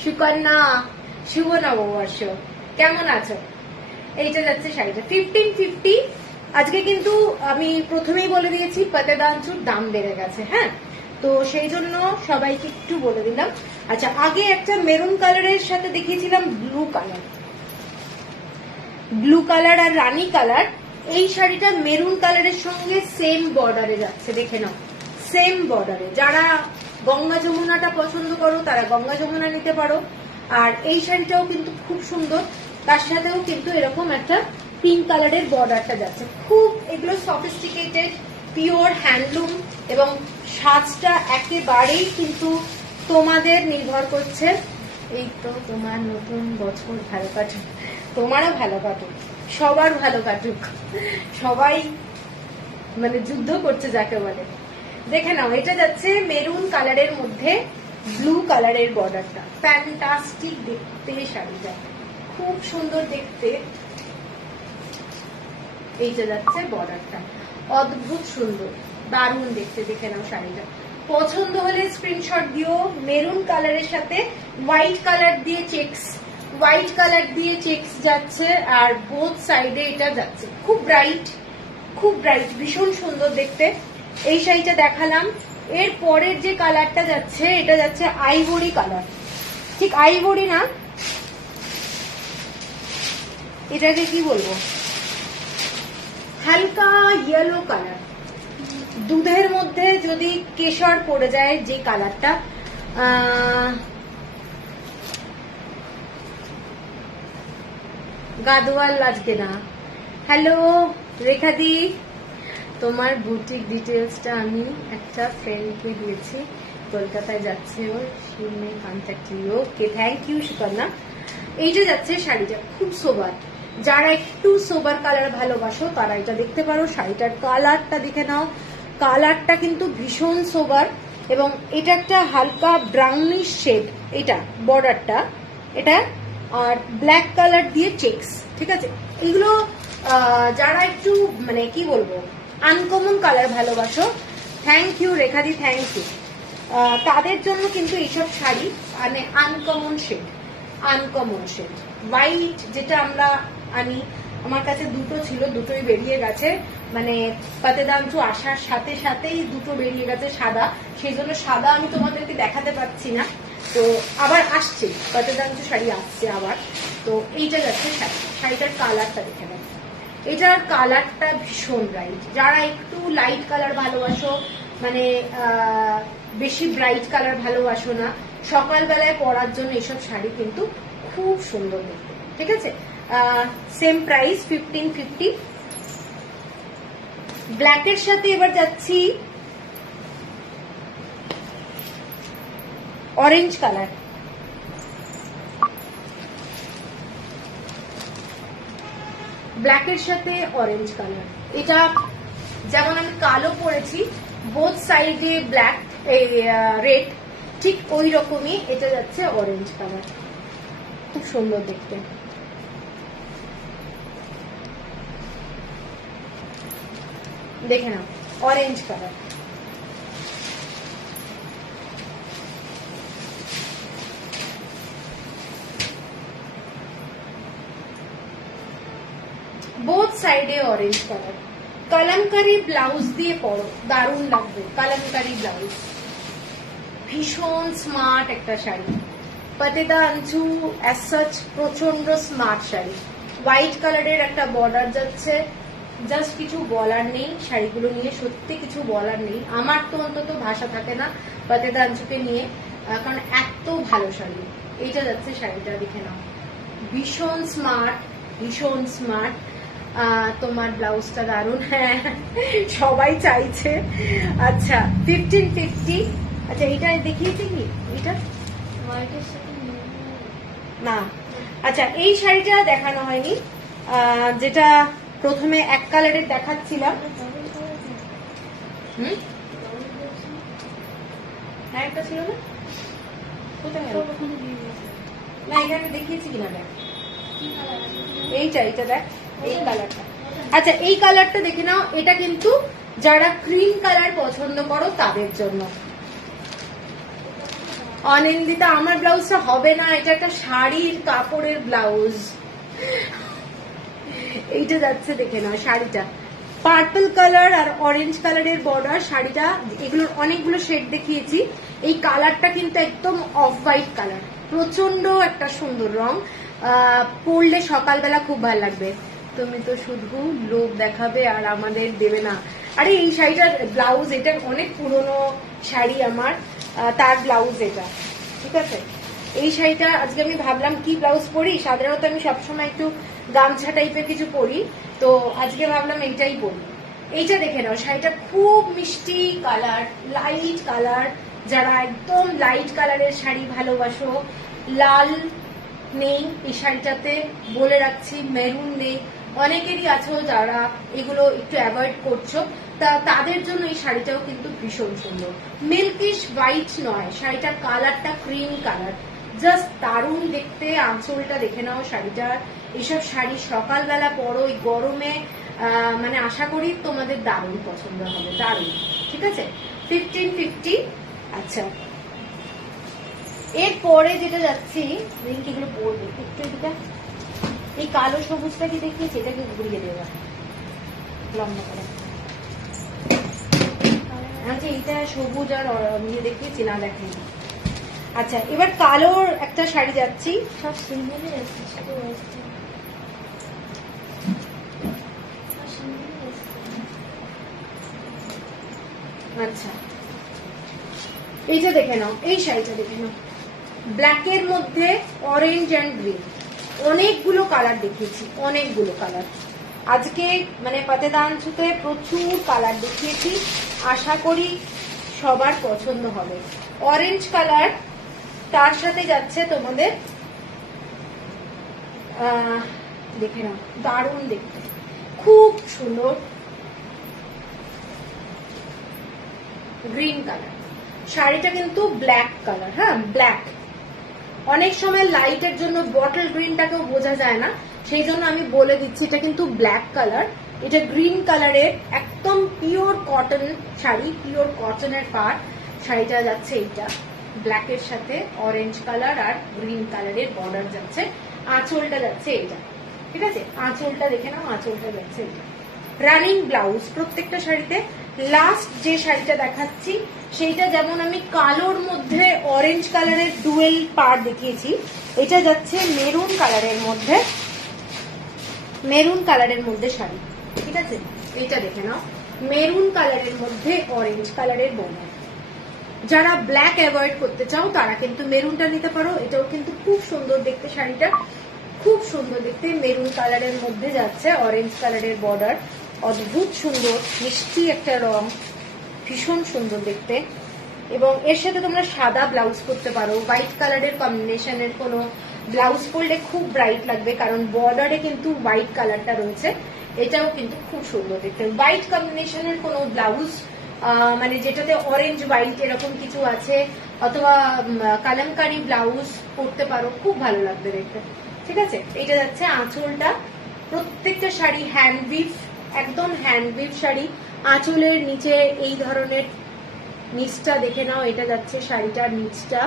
সুকন্যা, শুভ নববর্ষ, কেমন আছো? এইটা যাচ্ছে শাড়িটা 1550। আজকে কিন্তু আমি প্রথমেই বলে দিয়েছি পাতেদানচুর দাম বেড়ে গেছে, হ্যাঁ, তো সেই জন্য সবাইকে একটু বলে দিলাম। আচ্ছা, আগে একটা মেরুন কালারের সাথে দেখিয়েছিলাম ব্লু কালার, ব্লু কালার আর রানী কালার। এই শাড়িটা মেরুন কালারের সঙ্গে সেম বর্ডারে যাচ্ছে, দেখে নাও, সেম বর্ডারে। যারা গঙ্গা যমুনাটা পছন্দ করো তারা গঙ্গা যমুনা নিতে পারো। আর এই শাড়িটাও কিন্তু খুব সুন্দর, তার সাথেও কিন্তু এরকম একটা পিঙ্ক কালারের বর্ডারটা যাচ্ছে। খুব এগুলো সফিস্টিকেটেড পিওর হ্যান্ডলুম, এবং সাজটা একেবারেই কিন্তু তোমাদের নির্ভর করছে। এই তো তোমার নতুন বছর ভালো কাটুক, তোমারও ভালো কাটুক, সবার ভালো কাটুক, সবাই মানে যুদ্ধ করছে যাকে বলে। দেখে নাও, এটা যাচ্ছে মেরুন কালারের মধ্যে ব্লু কালারের বর্ডারটা, ফ্যান্টাস্টিক দেখতে শাড়িটা, খুব সুন্দর দেখতে। এইটা যাচ্ছে বর্ডারটা, অদ্ভুত সুন্দর, দারুণ দেখতে। দেখে নাও শাড়িটা, পছন্দ হলে স্ক্রিনশট দিও। মেরুন কালারের সাথে হোয়াইট কালার দিয়ে চেকস, হোয়াইট কালার দিয়ে চেকস যাচ্ছে, আর বোথ সাইডে এটা যাচ্ছে। খুব ব্রাইট, খুব ব্রাইট, ভীষণ সুন্দর দেখতে। এই শাড়িটা দেখালাম। এর পরের যে কালারটা যাচ্ছে, এটা যাচ্ছে আইভরি কালার। ঠিক আইভরি না, এটাকে কি বলবো, হালকা ইয়েলো কালার, দুধের মধ্যে যদি কেশর পড়ে যায় যে কালারটা, গাদোয়াল লাগবে না। হ্যালো রেখাদি, তোমার বুটিক ডিটেলসটা আমি একটা ফ্রেন্ডকে দিয়েছি, কলকাতায় যাচ্ছে ও, she may contact you. Okay, thank you Sukanya. এইটা যাচ্ছে শাড়িটা খুব সোবার, যারা একটু সোবার কালার ভালোবাসো তারা এটা দেখতে পারো। শাড়িটার কালারটা দেখে নাও, কালারটা কিন্তু ভীষণ সোবার এবং এটা একটা হালকা ব্রাউনিশ শেড, এটা বর্ডারটা এটা, আর ব্ল্যাক কালার দিয়ে চেকস, ঠিক আছে। এগুলো যারা একটু মানে কি বলবো আনকমন কালার ভালোবাসো, থ্যাংক ইউ রেখাদি, থ্যাংক ইউ, তাদের জন্য কিন্তু এইসব শাড়ি মানে uncommon shade, uncommon shade. White যেটা আমরা আনি, আমার কাছে দুটো ছিল, দুটোই বেরিয়ে গেছে, মানে পাতেদাঞ্চু আসার সাথে সাথেই দুটো বেরিয়ে গেছে সাদা, সেই জন্য সাদা আমি তোমাদেরকে দেখাতে পাচ্ছি না। তো আবার আসছে পাতেদাঞ্চু শাড়ি আসছে আবার। তো এইটা যাচ্ছে শাড়ি, শাড়িটার কালারটা দেখে নেব, এটার কালারটা ভীষণ ব্রাইট। যারা একটু লাইট কালার ভালোবাসো, মানে বেশি ব্রাইট কালার ভালোবাসো না, সকালবেলায় পরার জন্য এসব শাড়ি কিন্তু খুব সুন্দর দেখতে, ঠিক আছে। Same price 1550। ব্ল্যাকের সাথে এবার যাচ্ছি অরেঞ্জ কালার, ব্ল্যাকের সাথে অরেঞ্জ কালার। এটা যেমন আমি কালো পরেছি, বোথ সাইডে ব্ল্যাক রেড, ঠিক ওই রকমই এটা যাচ্ছে অরেঞ্জ কালার, খুব সুন্দর দেখতে। দেখে নাও অরেঞ্জ কালার, বোথ সাইডে অরেঞ্জ কালার। কালামকারি ব্লাউজ দিয়ে পরো, দারুণ লাগবে কালামকারি ব্লাউজ, ভীষণ স্মার্ট একটা শাড়ি। পাতেদাঞ্চু অ্যাজ সাচ প্রচন্ড স্মার্ট শাড়ি, হোয়াইট কালারের একটা বর্ডার যাচ্ছে, জাস্ট কিছু বলার নেই শাড়িগুলো নিয়ে, সত্যি কিছু বলার নেই। আমার তো অন্তত ভাষা থাকে না পাতেদাঞ্চুকে নিয়ে, কারণ এত ভালো শাড়ি। এইটা যাচ্ছে শাড়িটা, দেখে নাও ভীষণ স্মার্ট, ভীষণ স্মার্ট। তোমার ব্লাউজটা দারুণ, হ্যাঁ সবাই চাইছে। আচ্ছা 1550। আচ্ছা এইটা দেখিয়েছি কি এটা না, আচ্ছা এই শাড়িটা দেখানো হয়নি, যেটা প্রথমে এক কালারের দেখাচ্ছিলাম। হ্যাঁ একটা ছিল না, কোথায় না এখানে দেখিয়েছি কিনা দেখ, এইটা এইটা দেখ এই কালারটা। আচ্ছা এই কালারটা দেখে নাও, এটা কিন্তু যারা ক্রিম কালার পছন্দ করো তাদের জন্য। অনিন্দিতা আমার ব্লাউজটা হবে না, এটা একটা শাড়ির কাপড়ের ব্লাউজ। এইটা যাচ্ছে দেখে নাও শাড়িটা, পার্পল কালার আর অরেঞ্জ কালারের বর্ডার শাড়িটা, এগুলোর অনেকগুলো শেড দেখিয়েছি। এই কালারটা কিন্তু একদম অফ হোয়াইট কালার, প্রচন্ড একটা সুন্দর রং, পরলে সকালবেলা খুব ভালো লাগবে। তুমি তো শুধু লোক দেখাবে আর আমাদের দেবে না। আরে এই শাড়িটার ব্লাউজ, এটা অনেক পুরনো শাড়ি আমার, তার ব্লাউজ এটা, ঠিক আছে। এই শাড়িটা আজকে আমি ভাবলাম কি ব্লাউজ পরি, সাধারণত আমি সবসময় একটু গামছা টাইপের কিছু পরি, তো আজকে ভাবলাম এইটাই পরি। এইটা দেখে নাও শাড়িটা খুব মিষ্টি কালার, লাইট কালার। যারা একদম লাইট কালারের শাড়ি ভালোবাসো, লাল নেই এই শাড়িটাতে, বলে রাখছি মেরুন নেই, অনেকেরই আছো যারা এগুলো একটু অ্যাভয়েড করছো, তাদের জন্য এই শাড়িটাও কিন্তু ভীষণ সুন্দর। মিল্কিশ হোয়াইট নয়, শাড়িটার কালারটা ক্রিম কালার, জাস্ট দারুণ দেখতে। আঁচলটা দেখে নাও শাড়িটার, এইসব শাড়ি সকালবেলা পরো এই গরমে, মানে আশা করি তোমাদের দারুণ পছন্দ হবে, দারুণ, ঠিক আছে। 1550। আচ্ছা এরপরে যেটা যাচ্ছি, এগুলো পরবে একটু, এটা এই কালো সবুজটা কি দেখিয়েছি, এটাকে ঘুরিয়ে দেওয়া লম্বা করে। আচ্ছা এইটা সবুজ আর ইয়ে দেখিয়েছি না, দেখেন। আচ্ছা এবার কালোর একটা শাড়ি যাচ্ছি, সব সিঙ্গেলই আছে। আচ্ছা এইটা দেখে নাও, এই শাড়িটা দেখে নাও, ব্ল্যাকের মধ্যে অরেঞ্জ অ্যান্ড গ্রিন, অনেকগুলো কালার দেখিয়েছি, অনেকগুলো কালার আজকে, মানে পাতেদাঞ্চুতে প্রচুর কালার দেখিয়েছি, আশা করি সবার পছন্দ হবে। অরেঞ্জ কালার, তার সাথে যাচ্ছে তোমাদের দেখে নাও, দারুণ দেখতে, খুব সুন্দর গ্রিন কালার। শাড়িটা কিন্তু ব্ল্যাক কালার, হ্যাঁ ব্ল্যাক। অনেক সময় লাইটের জন্য বটল গ্রিনটাকেও বোঝা যায় না, সেই জন্য আমি বলে দিচ্ছি এটা কিন্তু ব্ল্যাক কালার। এটা গ্রিন কালারের একদম পিওর কটন শাড়ি, পিওর কটনের পাড়। শাড়িটা যাচ্ছে এইটা ব্ল্যাকের সাথে অরেঞ্জ কালার আর গ্রিন কালারের বর্ডার যাচ্ছে। আঁচলটা যাচ্ছে এইটা, ঠিক আছে? আঁচলটা দেখে নাও, আঁচলটা যাচ্ছে এইটা। রানিং ব্লাউজ প্রত্যেকটা শাড়িতে। লাস্ট যে শাড়িটা দেখাচ্ছি সেইটা যেমন আমি কালোর মধ্যে অরেঞ্জ কালারের ডুয়েল পাড় দেখিয়েছি, এটা যাচ্ছে মেরুন কালারের মধ্যে, মেরুন কালারের মধ্যে শাড়ি, ঠিক আছে? এইটা দেখে নাও, মেরুন কালারের মধ্যে অরেঞ্জ কালারের বর্ডার। যারা ব্ল্যাক অ্যাভয়েড করতে চাও তারা কিন্তু মেরুনটা নিতে পারো, এটাও কিন্তু খুব সুন্দর দেখতে, শাড়িটা খুব সুন্দর দেখতে। মেরুন কালারের মধ্যে যাচ্ছে অরেঞ্জ কালারের বর্ডার, অদ্ভুত সুন্দর মিষ্টি একটা রং, ভীষণ সুন্দর দেখতে। এবং এর সাথে তোমরা সাদা ব্লাউজ করতে পারো, হোয়াইট কালারের কম্বিনেশনের কোনো ব্লাউজ পরলে খুব ব্রাইট লাগবে, কারণ বর্ডারে কিন্তু হোয়াইট কালারটা রয়েছে, এটাও কিন্তু খুব সুন্দর দেখতে। হোয়াইট কম্বিনেশনের কোনো ব্লাউজ মানে যেটাতে অরেঞ্জ হোয়াইট এরকম কিছু আছে, অথবা কালামকারি ব্লাউজ পরতে পারো, খুব ভালো লাগবে দেখতে, ঠিক আছে? এটা যাচ্ছে আঁচলটা। প্রত্যেকটা শাড়ি হ্যান্ডউইভ, একদম হ্যান্ডউইভ শাড়ি। আঁচলের নিচে এই ধরনের নিচটা দেখে নাও, এটা যাচ্ছে শাড়িটার নিচটা,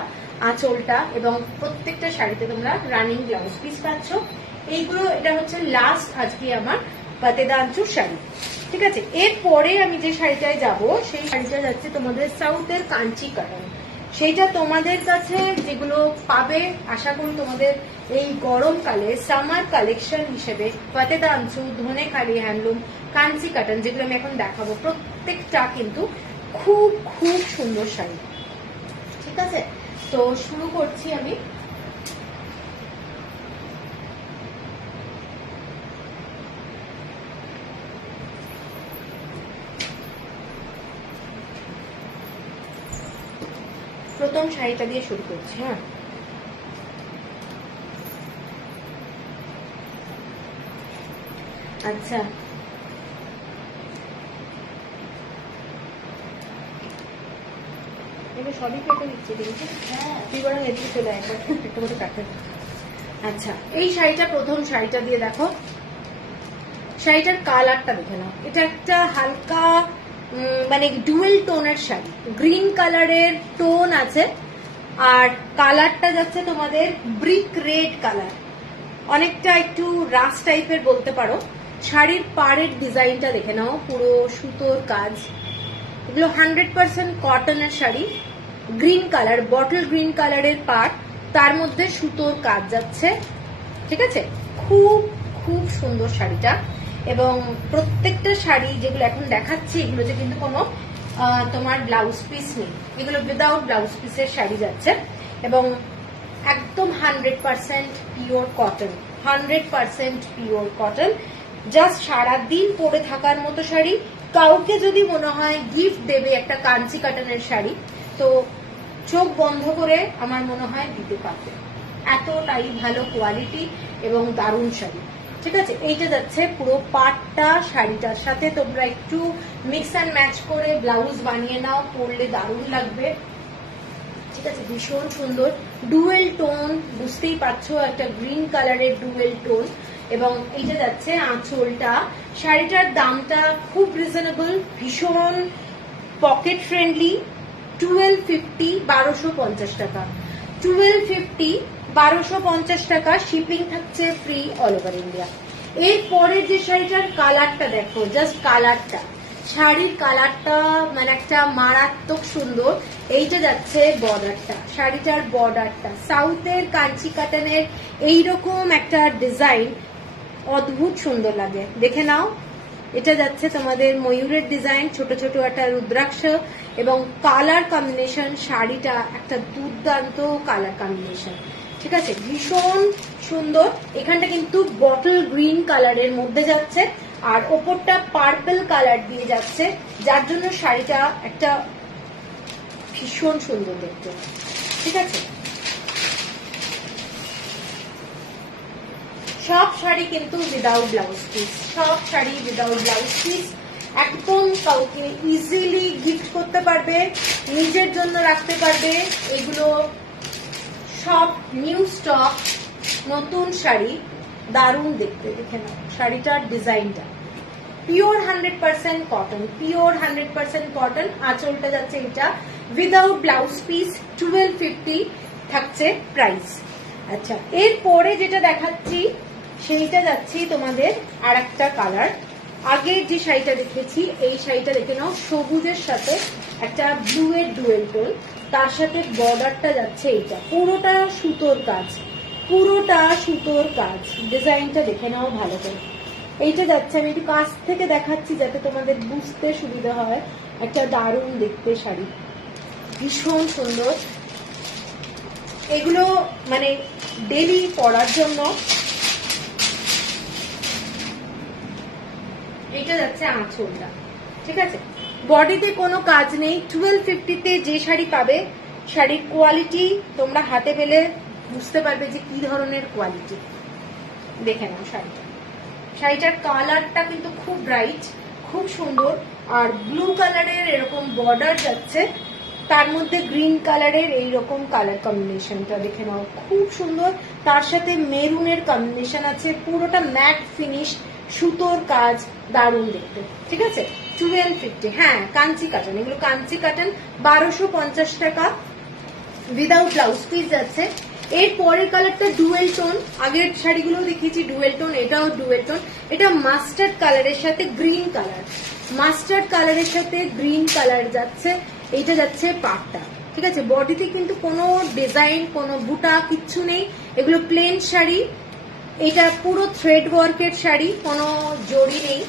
আঁচলটা, এবং প্রত্যেকটা শাড়িতে তোমরা রানিং ব্লাউজ পিস পাচ্ছ। এইগুলো, এটা হচ্ছে লাস্ট আজকে আমার পাতেদাঞ্চুর শাড়ি, ঠিক আছে? এরপরে আমি যে শাড়িটায় যাব সেই শাড়িটা যাচ্ছে তোমাদের সাউথের কাঞ্চি কাটান। সেইটা তোমাদের কাছে যেগুলো পাবে আশা করি তোমাদের এই গরমকালে সামার কালেকশন হিসেবে পাতেদাঞ্চু, ধনেখালি হ্যান্ডলুম, কাঞ্চি কাটান, যেগুলো আমি এখন দেখাবো, প্রত্যেকটা কিন্তু খুব খুব সুন্দর শাড়ি, ঠিক আছে? তো শুরু করছি আমি। প্রথম শাড়িটা দিয়ে শুরু করছি, হ্যাঁ। আচ্ছা, সবই কেটে দিচ্ছি, কিন্তু তুই বরং এদিকে চলে আসো একটা করে কাটে। আচ্ছা, এই শাড়িটা প্রথম শাড়িটা দিয়ে দেখো, শাড়িটার কালারটা দেখে নাও। এটা একটা হালকা মানে ডুয়েল টোনের শাড়ি, গ্রিন কালারের টোন আছে, আর কালারটা যাচ্ছে তোমাদের ব্রিক রেড কালার, অনেকটা একটু রাস টাইপের বলতে পারো। শাড়ির পাড়ের ডিজাইনটা দেখে নাও, পুরো সুতোর কাজ। এগুলো 100% কটনের sari, green colour, bottle green কালারের পাড়, তার মধ্যে সুতোর কাজ যাচ্ছে, ঠিক আছে? খুব খুব সুন্দর শাড়িটা। এবং প্রত্যেকটা শাড়ি যেগুলো এখন দেখাচ্ছি এগুলোতে কিন্তু কোনো তোমার ব্লাউজ পিস নেই, এগুলো উইদাউট ব্লাউজ পিসের শাড়ি যাচ্ছে, এবং একদম 100% pure cotton, 100% pure cotton. Just সারাদিন পরে থাকার মতো শাড়ি। কাউকে যদি মনে হয় গিফট দেবে একটা কাঞ্চি কাটানের শাড়ি, তো চোখ বন্ধ করে আমার মনে হয় দিতে পারবে, এতটাই ভালো কোয়ালিটি এবং দারুণ শাড়ি, ঠিক আছে? এইটা যাচ্ছে পুরো পাটটা শাড়িটার সাথে, তোমরা একটু মিক্স অ্যান্ড ম্যাচ করে ব্লাউজ বানিয়ে নাও, পরলে দারুণ লাগবে, ঠিক আছে? ভীষণ সুন্দর ডুয়েল টোন, বুঝতেই পারছো একটা গ্রিন কালারের ডুয়েল টোন। এবং এইটা যাচ্ছে আঁচলটা। শাড়িটার দামটা খুব রিজনেবল, ভীষণ পকেট ফ্রেন্ডলি, 1250, 1250 টাকা, 1250, 1250 টাকা, শিপিং থাকছে ফ্রি অল ওভার ইন্ডিয়া। এরপরে যে শাড়িটার কালারটা দেখো, জাস্ট কালারটা, শাড়ির কালারটা মানে একটা মারাত্মক সুন্দর। এইটা যাচ্ছে বর্ডারটা, শাড়িটার বর্ডারটা সাউথের কাঞ্চি কাটানের এইরকম একটা ডিজাইন, অদ্ভুত সুন্দর লাগে, দেখে নাও। এটা যাচ্ছে তোমাদের ময়ূরের ডিজাইন, ছোট ছোট একটা রুদ্রাক্ষ, এবং কালার কম্বিনেশন, শাড়িটা একটা দুর্দান্ত কালার কম্বিনেশন, ঠিক আছে? ভীষণ সুন্দর। এখানটা কিন্তু বটল গ্রিন কালারের মধ্যে যাচ্ছে, আর ওপরটা পার্পল কালার দিয়ে যাচ্ছে, যার জন্য শাড়িটা একটা ভীষণ সুন্দর দেখতে, ঠিক আছে? সব শাড়ি কিন্তু উইদাউট ব্লাউজ পিস, সব শাড়ি উইদাউট ব্লাউজ পিস। একদম কাউকে ইজিলি গিফট করতে পারবে, নিজের জন্য রাখতে পারবে। এগুলো সব নিউ স্টক, নতুন শাড়ি, দারুণ দেখতে। দেখে নাও শাড়িটার ডিজাইনটা, পিওর 100% কটন, পিওর 100% কটন। আঁচলটা যাচ্ছে এটা উইদাউট ব্লাউজ পিস, 1250 থাকছে প্রাইস। আচ্ছা, এরপরে যেটা দেখাচ্ছি সেইটা যাচ্ছি তোমাদের আর একটা কালার। আগে যে শাড়িটা দেখেছি এই শাড়িটা দেখে নাও, সবুজের সাথে একটা ব্লু এর ডুয়েল টোন, তার সাথে বর্ডারটা যাচ্ছে এইটা, পুরোটা সুতোর কাজ, পুরোটা সুতোর কাজ। ডিজাইনটা দেখে নাও ভালো করে। এইটা যাচ্ছে, আমি একটু কাছ থেকে দেখাচ্ছি যাতে তোমাদের বুঝতে সুবিধা হয়। একটা দারুণ দেখতে শাড়ি, ভীষণ সুন্দর। এগুলো মানে ডেলি পরার জন্য। এটা যাচ্ছে আঁচলটা, ঠিক আছে। বডিতে কোনো কাজ নেই। 1250-তে যে শাড়ি পাবে, শাড়ির কোয়ালিটি তোমরা হাতে পেলে বুঝতে পারবে যে কি ধরনের কোয়ালিটি। দেখে নাও শাড়িটা, শাড়িটার কালারটা কিন্তু খুব ব্রাইট, খুব সুন্দর। আর ব্লু কালারের এরকম বর্ডার যাচ্ছে, তার মধ্যে গ্রিন কালারের এইরকম কালার কম্বিনেশনটা দেখে নাও, খুব সুন্দর। তার সাথে মেরুনের কম্বিনেশন আছে, পুরোটা ম্যাট ফিনিশ, সুতোর কাজ, দারুণ দেখতে, ঠিক আছে। 1250, হ্যাঁ কাঞ্চি কাটন, এগুলো কাঞ্চি কাটন, 1250 টাকা উইদাউট ব্লাউজ পিস যাচ্ছে। এর পরের কালারটা ডুয়েল টোন, আগের শাড়িগুলো দেখিয়েছি ডুয়েল টোন, এটাও ডুয়েল টোন। এটা মাস্টার্ড কালারের সাথে গ্রিন কালার, মাস্টার্ড কালারের সাথে গ্রিন কালার যাচ্ছে। এইটা যাচ্ছে পাটটা, ঠিক আছে। বডিতে কিন্তু কোনো ডিজাইন, কোনো বুটা কিচ্ছু নেই, এগুলো প্লেন শাড়ি। এটা পুরো থ্রেড ওয়ার্কের শাড়ি, কোনো জড়ি নেই।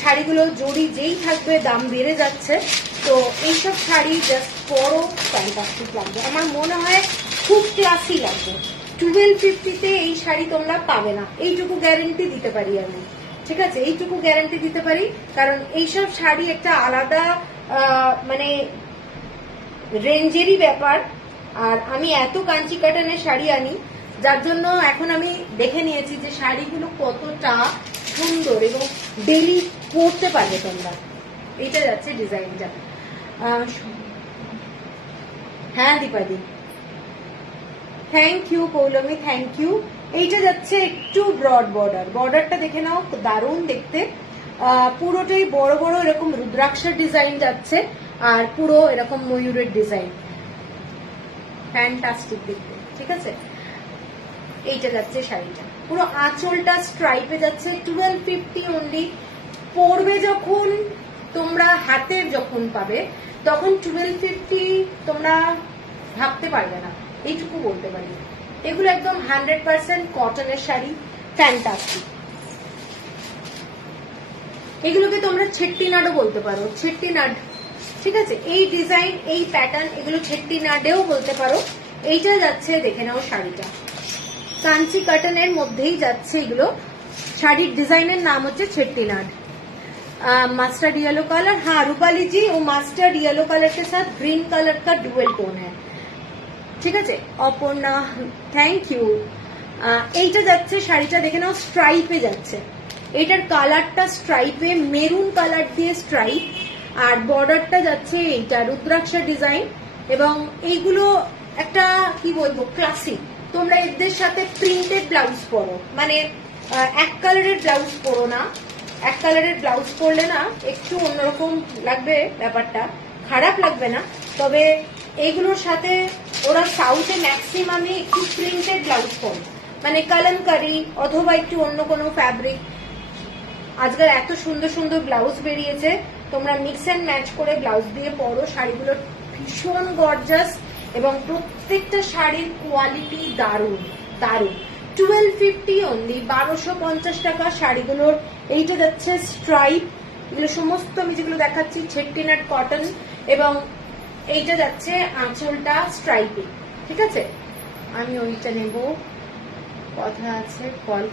শাড়িগুলো জড়ি যেই থাকবে দাম বেড়ে যাচ্ছে। তো এইসব শাড়ি জাস্ট পরো, ফ্যান্টাস্টিক লাগবে, আমার মনে হয় খুব ক্লাসি লাগবে। 1250-তে এই শাড়ি তোমরা পাবে না, এইটুকু গ্যারেন্টি দিতে পারি আমি, ঠিক আছে। এইটুকু গ্যারেন্টি দিতে পারি, কারণ এইসব শাড়ি একটা আলাদা মানে রেঞ্জেরই ব্যাপার। আর আমি এত কাঞ্চি কাটানের শাড়ি আনি, যার জন্য এখন আমি দেখে নিয়েছি যে শাড়িগুলো কতটা সুন্দর এবং ডেলি পরতে পারবে তোমরা। এইটা যাচ্ছে ডিজাইনটা। হ্যাঁ দীপাদি, thank you Poulomi, thank you. এইটা যাচ্ছে একটু ব্রড বর্ডার, বর্ডারটা দেখে নাও দারুণ দেখতে। পুরোটাই বড় বড় এরকম রুদ্রাক্ষের ডিজাইন যাচ্ছে, আর পুরো এরকম ময়ূরের ডিজাইন, ফ্যান্টাস্টিক দেখতে, ঠিক আছে। এইটা যাচ্ছে শাড়িটা, পুরো আঁচলটা স্ট্রাইপে যাচ্ছে, 1250 অনলি। পরবে যখন তোমরা, হাতের যখন পাবে তখন 1250 তোমরা ভাবতে পারবে না, এইটুকু বলতে পারি। এগুলো একদম 100% কটনের শাড়ি, ফ্যান্টাস্টিক। এগুলোকে তোমরা ছেট্টিনাডও বলতে পারো, ছেট্টিনাড, ঠিক আছে। এই ডিজাইন, এই প্যাটার্ন, এগুলো ছেট্টিনাডেও বলতে পারো। এইটা যাচ্ছে, দেখে নাও শাড়িটা, কাঞ্চি কাটনের মধ্যেই যাচ্ছে এগুলো। শাড়ির ডিজাইনের নাম হচ্ছে ছেট্টিনাড। मस्टर्ड येलो कलर, हाँ रूपाली जी, वो मस्टर्ड येलो कलर के साथ ग्रीन कलर का डुअल टोन है, ঠিক আছে। Aparna, thank you. এইটা যাচ্ছে শাড়িটা, দেখে নাও স্ট্রাইপে যাচ্ছে। এটার কালারটা স্ট্রাইপে, মেরুন কালার দিয়ে স্ট্রাইপ, আর বর্ডারটা যাচ্ছে এইটা রুদ্রাক্ষা ডিজাইন। এবং এইগুলো একটা কি বলবো, ক্লাসিক। তোমরা এদের সাথে প্রিন্টেড ব্লাউজ পরো, মানে এক কালারের ব্লাউজ পরো না। এক কালারের ব্লাউজ পরলে না একটু অন্যরকম লাগবে, ব্যাপারটা খারাপ লাগবে না। তবে এইগুলোর সাথে ওরা সাউথে ম্যাক্সিমামে একটু প্রিন্টেড ব্লাউজ পরে, মানে কালামকারি অথবা একটু অন্য কোনো ফ্যাব্রিক। আজকাল এত সুন্দর সুন্দর ব্লাউজ বেরিয়েছে, তোমরা মিক্স অ্যান্ড ম্যাচ করে ব্লাউজ দিয়ে পরো। শাড়িগুলো ভীষণ গর্জাস এবং প্রত্যেকটা শাড়ির কোয়ালিটি দারুণ দারুণ। 1250 অনলি, 1250 টাকা শাড়িগুলোর। এইটা যাচ্ছে স্ট্রাইপ, এগুলো সমস্ত আমি যেগুলো দেখাচ্ছি ছেট্টিনাড কটন। এবং এইটা যাচ্ছে আঁচলটা স্ট্রাইপে, ঠিক আছে। আমি ওইটা নেব, কথা আছে, কল,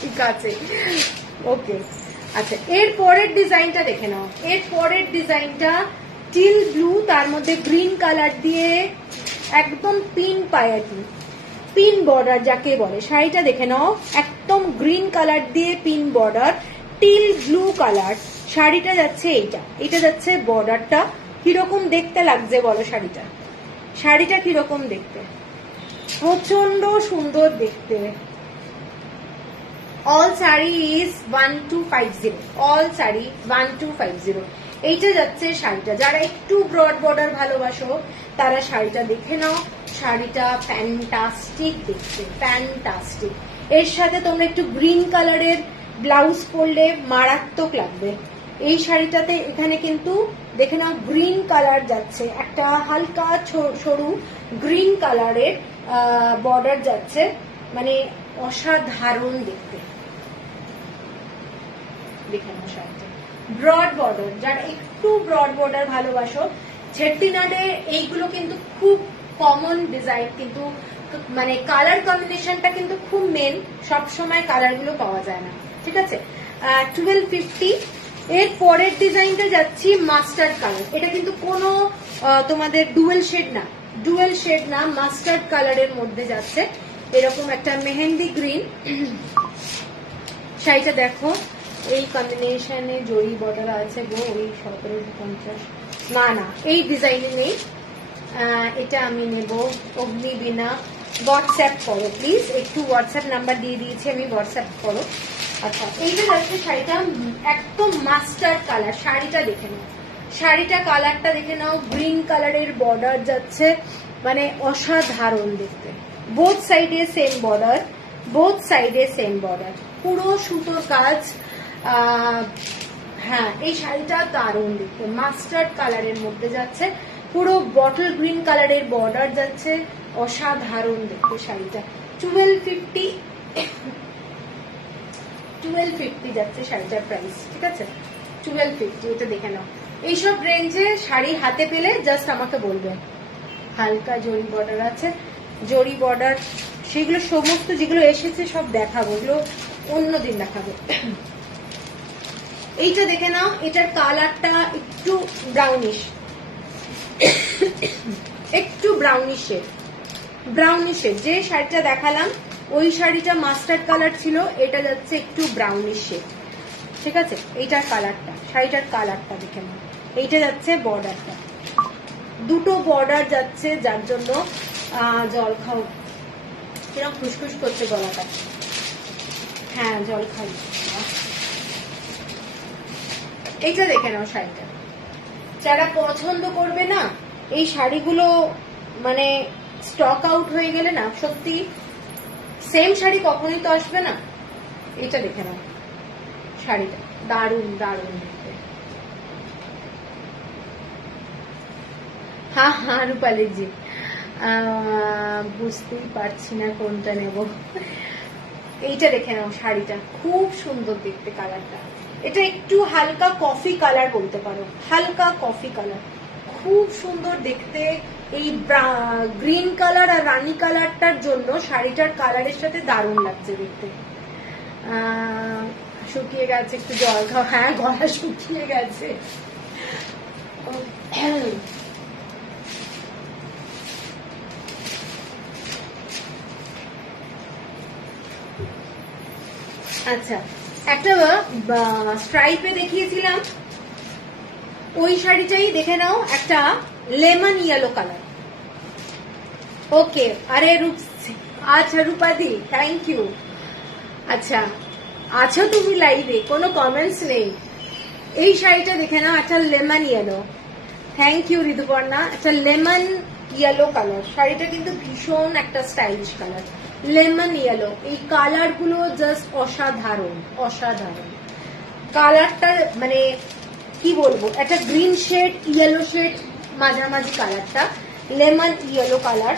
ঠিক আছে, ওকে। আচ্ছা, এর পরের ডিজাইনটা দেখে নাও। এর পরের ডিজাইনটা টিল ব্লু, তার মধ্যে গ্রিন কালার দিয়ে একদম পিঙ্ক পায়াটি। পিন বর্ডার যাকে বলে, শাড়িটা দেখে নাও, একদম গ্রিন কালার দিয়ে pin border, teal blue colour শাড়িটা যাচ্ছে। এটা যাচ্ছে বর্ডারটা। কিরকম দেখতে লাগছে বলো শাড়িটা? শাড়িটা কিরকম দেখতে? প্রচন্ড সুন্দর দেখতে। All sari is 1250, all sari 1250। এইটা যাচ্ছে শাড়িটা। যারা একটু ব্রড বর্ডার ভালোবাসো তারা শাড়িটা দেখে নাও। শাড়িটা ফ্যান্টাস্টিক দেখতে, ফ্যান্টাস্টিক। এর সাথে তোমরা একটু গ্রিন কালারের ব্লাউজ পরলে মারাত্মক লাগবে। এই শাড়িটাতে এখানে কিন্তু দেখে নাও গ্রিন কালার যাচ্ছে, একটা হালকা সরু গ্রিন কালারের বর্ডার যাচ্ছে, মানে অসাধারণ দেখতে। দেখে নাও শাড়িটা ব্রড বর্ডার। যারা একটু ব্রড বর্ডার ভালোবাসো, ছেট্টিনাডে এইগুলো কিন্তু খুব কমন ডিজাইন, কিন্তু মানে কালার কম্বিনেশনটা কিন্তু খুব মেন, সবসময় কালারগুলো পাওয়া যায় না, ঠিক আছে। 1250। এর পরের ডিজাইনটা যাচ্ছি মাস্টার্ড কালার। এটা কিন্তু কোনো তোমাদের ডুয়েল শেড না, মাস্টার্ড কালারের মধ্যে যাচ্ছে, এরকম একটা মেহেন্দি গ্রিন। শাড়িটা দেখো, এই কম্বিনেশনে জরি বর্ডার আছে গো, ওই 1750 না এই ডিজাইনে নেই। এটা আমি নেব অগ্নিবীণা। হোয়াটসঅ্যাপ করো প্লিজ, একটু হোয়াটসঅ্যাপ নাম্বার দিয়ে দিয়েছি আমি, হোয়াটসঅ্যাপ করো। আচ্ছা, এইটা যাচ্ছে শাড়িটা একদম মাস্টার্ড কালার। শাড়িটা দেখে নাও, শাড়িটা কালারটা দেখে নাও, গ্রিন কালারের বর্ডার যাচ্ছে, মানে অসাধারণ দেখতে। বোথ সাইডে সেম বর্ডার, বোথ সাইডে সেম বর্ডার, পুরো সুতোর কাজ। হ্যাঁ, এই শাড়িটা দারুণ দেখতে, মাস্টার্ড কালারের মধ্যে যাচ্ছে, পুরো বটল গ্রিন কালারের বর্ডার যাচ্ছে, অসাধারণ দেখতে শাড়িটা। 1250 যাচ্ছে শাড়িটার প্রাইস, ঠিক আছে। 1250, এটা দেখে নাও। এইসব রেঞ্জে শাড়ি হাতে পেলে জাস্ট আমাকে বলবে। হালকা জরি বর্ডার আছে, জরি বর্ডার, সেগুলো সমস্ত যেগুলো এসেছে সব দেখাবো, ওগুলো অন্যদিন দেখাবো। এইটা দেখে নাও, এটার কালারটা একটু ব্রাউনিশ, একটু ব্রাউনিশের। যে শাড়িটা দেখালাম ওই শাড়িটা মাস্টার্ড কালার ছিল, এটা যাচ্ছে একটু ব্রাউনিশ শেড, ঠিক আছে। এইটার কালারটা, শাড়িটার কালারটা দেখে নাও। এইটা যাচ্ছে বর্ডারটা, দুটো বর্ডার যাচ্ছে, যার জন্য জল খাও, কিরকম খুশখুশ করছে গলাটা। হ্যাঁ, জল খাই। এইটা দেখে নাও শাড়িটা। যারা পছন্দ করবে না এই শাড়িগুলো, মানে স্টক আউট হয়ে গেলে না, সত্যি সেম শাড়ি কখনোই তো আসবে না। এটা দেখে নাও, শাড়িটা দারুণ দারুণ দেখতে। হ্যাঁ রূপালী জি, বুঝতেই পারছি না কোনটা নেব। এইটা দেখে নাও, শাড়িটা খুব সুন্দর দেখতে, কালারটা এটা একটু হালকা কফি কালার বলতে পারো, হালকা কফি কালার, খুব সুন্দর দেখতে। এই গ্রিন কালার আর রানী কালারটার জন্য শাড়িটার কালারের সাথে দারুণ লাগছে দেখতে। শুকিয়ে গেছে, একটু জল খাও। হ্যাঁ, গলা শুকিয়ে গেছে। আচ্ছা, একটা স্ট্রাইপে দেখিয়েছিলাম, ওই শাড়িটাই দেখে নাও, একটা লেমন ইয়েলো কালার। ওকে, আরে আচ্ছা রূপাদি, থ্যাংক ইউ। আচ্ছা, আছো তুমি লাইভে, কোনো কমেন্টস নেই। এই শাড়িটা দেখে নাও, একটা lemon yellow. Thank you Rituparna. একটা লেমন ইয়েলো কালার, শাড়িটা কিন্তু ভীষণ একটা স্টাইলিশ কালার, লেমন ইয়েলো। এই কালার গুলো জাস্ট অসাধারণ, অসাধারণ কালারটা, মানে কি বলবো, একটা গ্রিন শেড, ইয়েলো শেড, মাঝামাঝি কালারটা, লেমন ইয়েলো কালার।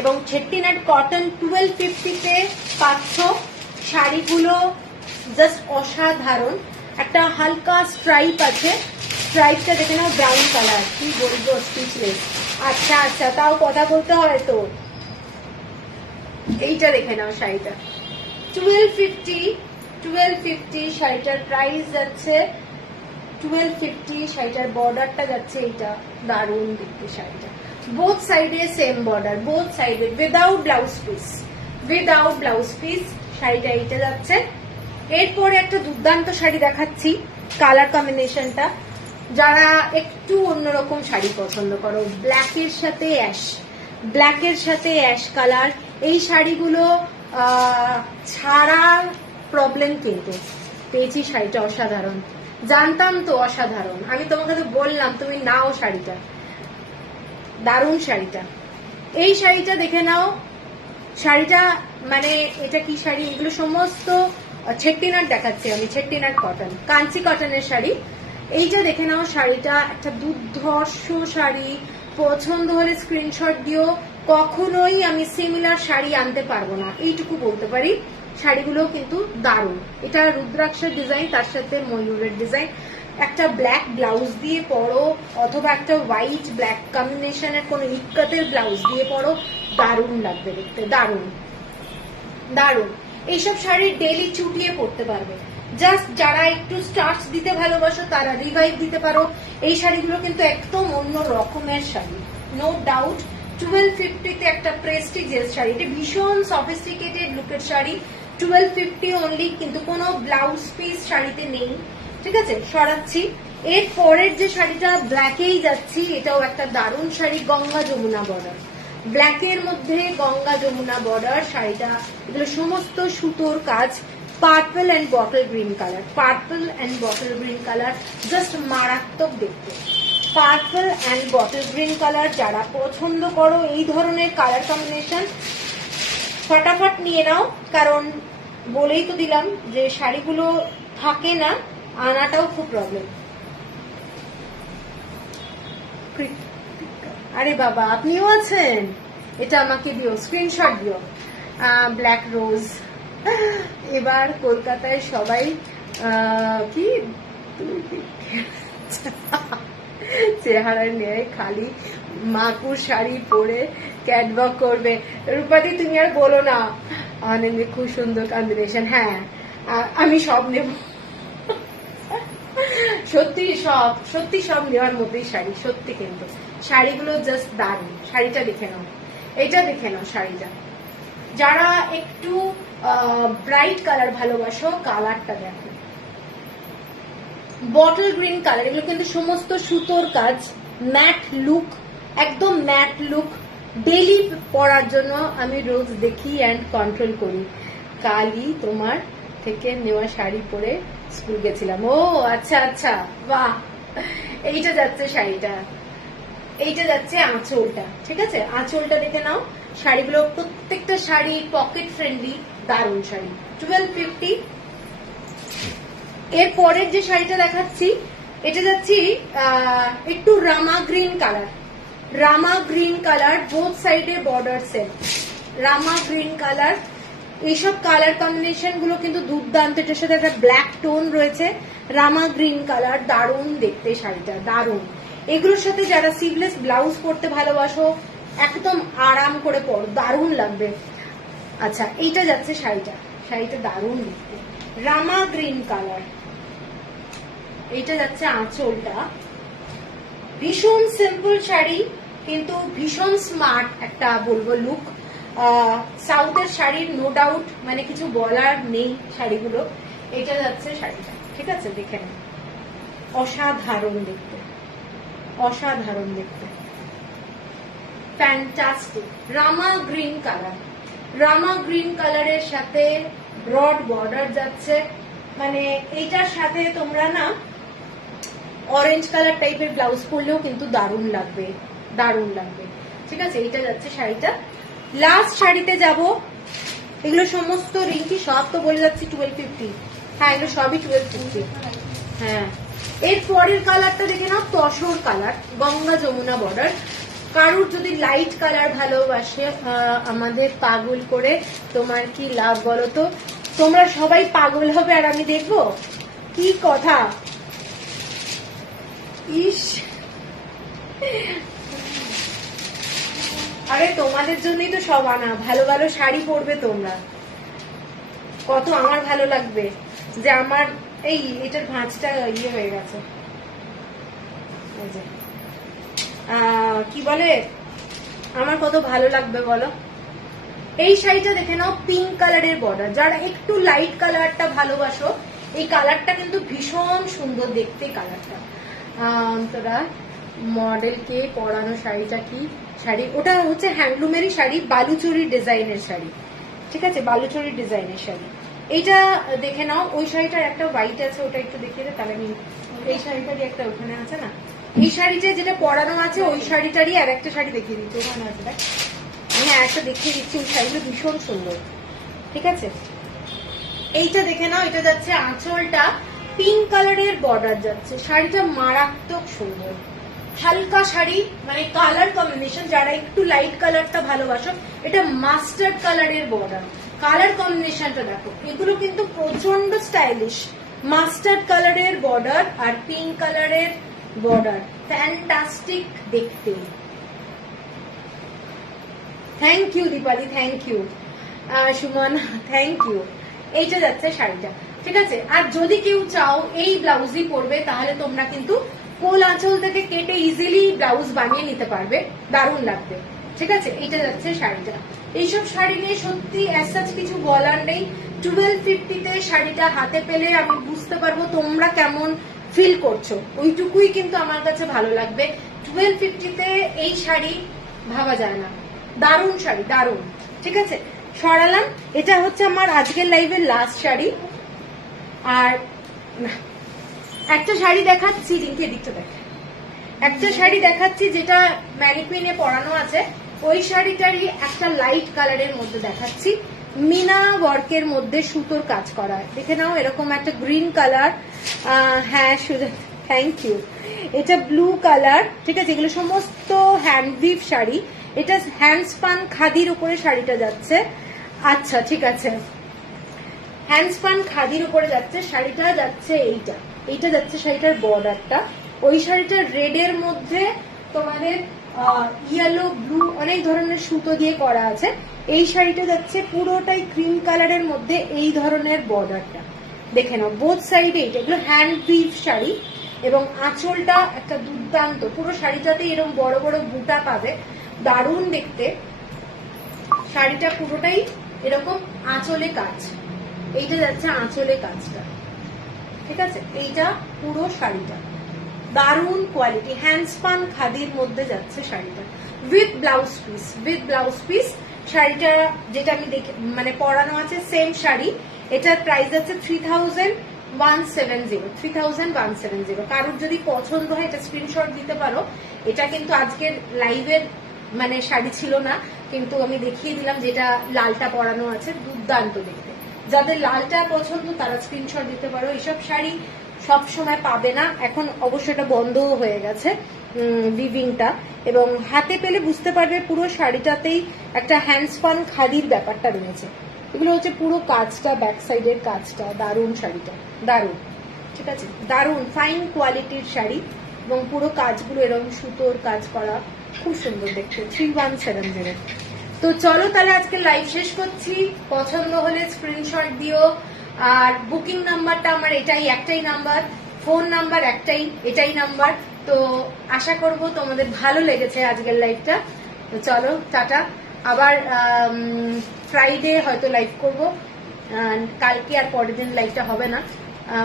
এবং চেট্টিনাড কটন 1250-তে পাচ্ছ। শাড়িগুলো জাস্ট অসাধারণ। একটা হালকা স্ট্রাইপ আছে, স্ট্রাইপটা দেখে নাও, ব্রাউন কালার, কি বলবো, স্পিচলেস। আচ্ছা আচ্ছা, তাও কথা বলতে হয় তো। এইটা দেখে নাও, শাড়িটা 1250 শাড়িটার প্রাইস যাচ্ছে 1250। শাড়িটার বর্ডারটা যাচ্ছে, এইটা দারুণ দেখতে শাড়িটা, বোথ সাইডে সেম বর্ডার, বোথ সাইডে without blouse piece, without blouse piece শাড়িটা এইটা যাচ্ছে। এরপরে একটা দুর্দান্ত শাড়ি দেখাচ্ছি, কালার কম্বিনেশনটা যারা একটু অন্যরকম শাড়ি পছন্দ করো, ব্ল্যাকের সাথে অ্যাশ, ব্ল্যাকের সাথে অ্যাশ কালার, এই শাড়িগুলো ছাড়া প্রবলেম, কিন্তু পেয়েছি শাড়িটা অসাধারণ, জানতাম তো অসাধারণ, আমি তোমাকে তো বললাম তুমি নাও শাড়িটা, দারুণ শাড়িটা। এই শাড়িটা দেখে নাও, শাড়িটা মানে এটা কি শাড়ি, এগুলো সমস্ত ছেট্টিনাট দেখাচ্ছি আমি, ছেট্টিনাট কটন, কাঞ্চি কটনের শাড়ি। এইটা দেখে নাও, শাড়িটা একটা দুর্ধর্ষ শাড়ি, পছন্দ হলে স্ক্রিনশট দিও, কখনোই আমি সিমিলার শাড়ি আনতে পারবো না, এইটুকু বলতে পারি। শাড়িগুলো কিন্তু দারুণ, এটা রুদ্রাক্ষের ডিজাইন, তার সাথে ময়ূরের ডিজাইন, একটা ব্ল্যাক ব্লাউজ দিয়ে পরো অথবা একটা হোয়াইট ব্ল্যাক কম্বিনেশনের কোনো ইক্কাতের ব্লাউজ দিয়ে পরো, দারুণ লাগবে দেখতে, দারুণ দারুণ। এইসব শাড়ি ডেইলি চুটিয়ে পরতে পারবে, জাস্ট যারা একটু স্টার্চ দিতে ভালোবাসো তারা রিভাইভ দিতে পারো। এই শাড়িগুলো কিন্তু একদম অন্য রকমের শাড়ি, নো ডাউট। 1250 একটা প্রেস্টিজিয়াস শাড়ি, এটা ভীষণ সফিস্টিকেটেড লুকের শাড়ি, 1250 অনলি, কিন্তু কোনো ব্লাউজ পিস শাড়িতে নেই, ঠিক আছে, সরাচ্ছি। এর পরের যে শাড়িটা ব্ল্যাকেই যাচ্ছি, এটাও একটা দারুণ শাড়ি, গঙ্গা যমুনা বর্ডার, ব্ল্যাকের মধ্যে গঙ্গা যমুনা বর্ডার শাড়িটা, এগুলো সমস্ত সুতোর কাজ, purple and bottle green colour, purple and bottle green colour, just মারাত্মক দেখতে, purple and bottle green colour. যারা পছন্দ করো এই ধরনের কালার কম্বিনেশন, ফটাফট নিয়ে নাও, কারণ বলেই তো দিলাম যে শাড়িগুলো থাকে না, আনাটাও খুব প্রবলেম। আরে বাবা, আপনিও আছেন, এটা আমাকে দিও, স্ক্রিনশট দিও। ব্ল্যাক রোজ, এবার কলকাতায় সবাই কি চেহারা নিয়ে খালি মাকুর শাড়ি পরে ক্যাটওয়াক করবে। রূপাদি তুমি আর বলো না, অনেক খুব সুন্দর কম্বিনেশন। হ্যাঁ, আমি সব নেব, সত্যি সব নেওয়ার মতোই শাড়ি, সত্যি, কিন্তু শাড়িগুলো জাস্ট দারুণ। শাড়িটা দেখে নাও, এটা দেখে নাও শাড়িটা, যারা একটু ব্রাইট কালার ভালোবাসো, কালারটা দেখো, বটল গ্রিন কালার, এগুলো কিন্তু সমস্ত সুতোর কাজ, ম্যাট লুক, একদম ম্যাট লুক। ডেইলি পরার জন্য আমি রোজ দেখি অ্যান্ড কন্ট্রোল করি। কালই তোমার থেকে নেওয়া শাড়ি পরে স্কুল গেছিলাম। ও আচ্ছা আচ্ছা, বাহ, এইটা যাচ্ছে শাড়িটা, এইটা যাচ্ছে আঁচলটা, ঠিক আছে, আঁচলটা দেখে নাও। শাড়িগুলো প্রত্যেকটা শাড়ি পকেট ফ্রেন্ডলি, দারুণ শাড়ি, 1250। এর পরের যে শাড়িটা দেখাচ্ছি, এটা যাচ্ছি একটু রামা গ্রিন কালার, রামা গ্রিন কালার, বোথ সাইডে বর্ডার সেট, রামা গ্রিন কালার। এইসব কালার কম্বিনেশন গুলো কিন্তু দুর্দান্ত, এটার সাথে একটা ব্ল্যাক টোন রয়েছে, রামা গ্রিন কালার, দারুণ দেখতে শাড়িটা, দারুণ। এগুলোর সাথে যারা সিভলেস ব্লাউজ পরতে ভালোবাসো, একদম আরাম করে পরো, দারুণ লাগবে। আচ্ছা, এইটা যাচ্ছে শাড়িটা, শাড়িটা দারুণ দেখতে, রামা গ্রিন কালার। এইটা যাচ্ছে আঁচলটা, ভীষণ সিম্পল শাড়ি কিন্তু ভীষণ স্মার্ট একটা বলবো লুক। সাউথের শাড়ির নো ডাউট, মানে কিছু বলার নেই শাড়িগুলো। এটা যাচ্ছে শাড়িটা, ঠিক আছে, দেখে নিন, অসাধারণ দেখতে, অসাধারণ দেখতে, ফ্যান্টাস্টিক। রামা গ্রিন কালার, রামা গ্রিন কালারের সাথে ব্রড বর্ডার যাচ্ছে, মানে এইটার সাথে তোমরা না অরেঞ্জ কালার টাইপের ব্লাউজ পরলেও কিন্তু দারুণ লাগবে, দারুণ লাগবে, ঠিক আছে। এইটা যাচ্ছে শাড়িটা। লাস্ট শাড়িতে যাব, এগুলো সমস্ত রিঙ্কি, সব তো বলে যাচ্ছি 1250। হ্যাঁ, এগুলো সবই 1250। হ্যাঁ, এর পরের কালারটা দেখে নাও, তসর কালার, গঙ্গা যমুনা বর্ডার। কারুর যদি লাইট কালার ভালোবাসে, আমাদের পাগল করে তোমার কি লাভ বলো তো? তোমরা সবাই পাগল হবে আর আমি দেখবো? কি কথা! ইস, আরে তোমাদের জন্যই তো সব আনা, ভালো ভালো শাড়ি পরবে তোমরা, কত আমার ভালো লাগবে যে আমার এই এটার ভাঁজটা ইয়ে হয়ে গেছে, কি বলে আমার কত ভালো লাগবে বলো। এই শাড়িটা দেখে নাও, পিঙ্ক কালারের বর্ডার। যারা একটু লাইট কালারটা ভালোবাসো, এই কালারটা কিন্তু ভীষণ সুন্দর দেখতে কালারটা। তোরা মডেলকে পরানো শাড়িটা কি শাড়ি, ওটা হচ্ছে হ্যান্ডলুমেরই শাড়ি, বালুচুরি ডিজাইনের শাড়ি, ঠিক আছে, বালুচুরি ডিজাইনের শাড়ি। এইটা দেখে নাও। ওই শাড়িটার একটা হোয়াইট আছে, ওটা একটু দেখিয়ে দে তাহলে আমি। এই শাড়িটারই একটা ওখানে আছে না, এই শাড়িটা যেটা পরানো আছে ওই শাড়িটারই আর একটা শাড়ি দেখিয়ে দিচ্ছি, ওখানে আছে দেখ, আমি একটা দেখিয়ে দিচ্ছি। ওই শাড়িগুলো ভীষণ সুন্দর, ঠিক আছে। এইটা দেখে নাও, এটা যাচ্ছে আঁচলটা পিঙ্ক কালারের বর্ডার যাচ্ছে, শাড়িটা মারাত্মক সুন্দর। হালকা শাড়ি, মানে কালার কম্বিনেশন, যারা একটু লাইট কালারটা ভালোবাসো, এটা মাস্টার্ড কালারের বর্ডার। কালার কম্বিনেশনটা দেখো, এগুলো কিন্তু প্রচন্ড স্টাইলিশ। মাস্টার্ড কালারের বর্ডার আর পিঙ্ক কালারের বর্ডার, ফ্যান্টাস্টিক দেখতে। Thank you Dipali, thank you Suman, thank you. এইটা যাচ্ছে শাড়িটা, ঠিক আছে। আর যদি কেউ চাও এই ব্লাউজই পরবে, তাহলে তোমরা কিন্তু কোল আঁচল থেকে কেটে ইজিলি ব্লাউজ বানিয়ে নিতে পারবে, দারুণ লাগবে, ঠিক আছে। এইটা যাচ্ছে শাড়িটা। এইসব শাড়ি নিয়ে সত্যি অ্যাজ কিছু বলার নেই। 1250-তে শাড়িটা হাতে পেলে আমি বুঝতে পারবো তোমরা কেমন ফিল করছো, ওইটুকুই কিন্তু আমার কাছে ভালো লাগবে। 1250-তে এই শাড়ি ভাবা যায় না, দারুণ শাড়ি, দারুণ, ঠিক আছে। সরালাম। এটা হচ্ছে আমার আজকের লাইভের লাস্ট শাড়ি। আর একটা শাড়ি দেখাচ্ছি, রিঙ্কি দিকটা দেখ, একটা শাড়ি দেখাচ্ছি যেটা ম্যানিকুইনে পরানো আছে, ওই শাড়িটারই একটা লাইট কালারের মধ্যে দেখাচ্ছি, মিনা ওয়ার্কের মধ্যে সুতোর কাজ করা। দেখে নাও, এরকম একটা গ্রিন কালার, হ্যাঁ থ্যাংক ইউ। এটা ব্লু কালার, ঠিক আছে। এগুলো সমস্ত হ্যান্ডউইভ শাড়ি। এটা হ্যান্ডস্পান খাদির উপরে শাড়িটা যাচ্ছে। আচ্ছা, ঠিক আছে, হ্যান্ডস্পান খাদির উপরে যাচ্ছে শাড়িটা, যাচ্ছে এইটা, এইটা যাচ্ছে শাড়িটার বর্ডারটা। ওই শাড়িটার রেড এর মধ্যে তোমাদের ইয়েলো, ব্লু, অনেক ধরনের সুতো দিয়ে করা আছে। এই শাড়িটা যাচ্ছে পুরোটাই ক্রিম কালারের মধ্যে, এই ধরনের বর্ডারটা দেখে নাও বোথ সাইডে। এগুলো হ্যান্ড উইভ শাড়ি এবং আঁচলটা একটা দুর্দান্ত, পুরো শাড়িটাতে এরকম বড় বড় বুটা পাবে, দারুণ দেখতে। শাড়িটা পুরোটাই এরকম আঁচলে কাজ, এইটা যাচ্ছে আঁচলে কাজটা, ঠিক আছে। এইটা পুরো শাড়িটা দারুণ কোয়ালিটি, হ্যান্ডস্পান খাদির মধ্যে যাচ্ছে শাড়িটা, with blouse piece, with blouse piece. শাড়িটা যেটা আমি দেখে মানে পরানো আছে সেম শাড়ি। এটার প্রাইস আছে 3170, 3170। কারোর যদি পছন্দ হয় এটা স্ক্রিনশট দিতে পারো। এটা কিন্তু আজকের লাইভের মানে শাড়ি ছিল না, কিন্তু আমি দেখিয়ে দিলাম যেটা লালটা পরানো আছে, দুর্দান্ত দেখতে। যাদের লালটা পছন্দ তারা স্ক্রিনশট দিতে পারো। এইসব শাড়ি সব সময় পাবে না, এখন অবশ্য এটা বন্ধও হয়ে গেছে উইভিংটা, এবং হাতে পেলে বুঝতে পারবে পুরো শাড়িটাতেই একটা হ্যান্ডস্পান খাদির ব্যাপারটা রয়েছে। এগুলো হচ্ছে পুরো কাজটা, ব্যাক সাইডের কাজটা, দারুণ শাড়িটা, দারুণ, ঠিক আছে, দারুণ ফাইন কোয়ালিটির শাড়ি এবং পুরো কাজগুলো এরকম সুতোর কাজ করা, খুব সুন্দর দেখতে। 3170। তো চলো তাহলে আজকে লাইভ শেষ করছি। পছন্দ হলে স্ক্রিনশট দিও। আর বুকিং নাম্বারটা আমার এটাই, একটাই নাম্বার, ফোন নাম্বার একটাই, এটাই নাম্বার। তো আশা করব তোমাদের ভালো লেগেছে আজকের লাইভটা। তো চলো টাটা, আবার ফ্রাইডে হয়তো লাইভ করব, কালকে আর পরের দিন লাইভটা হবে না,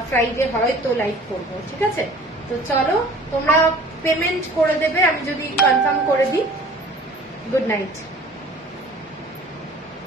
ফ্রাইডে হয়তো লাইভ করব, ঠিক আছে। তো চলো, তোমরা পেমেন্ট করে দেবে আমি যদি কনফার্ম করে দিই। Good night.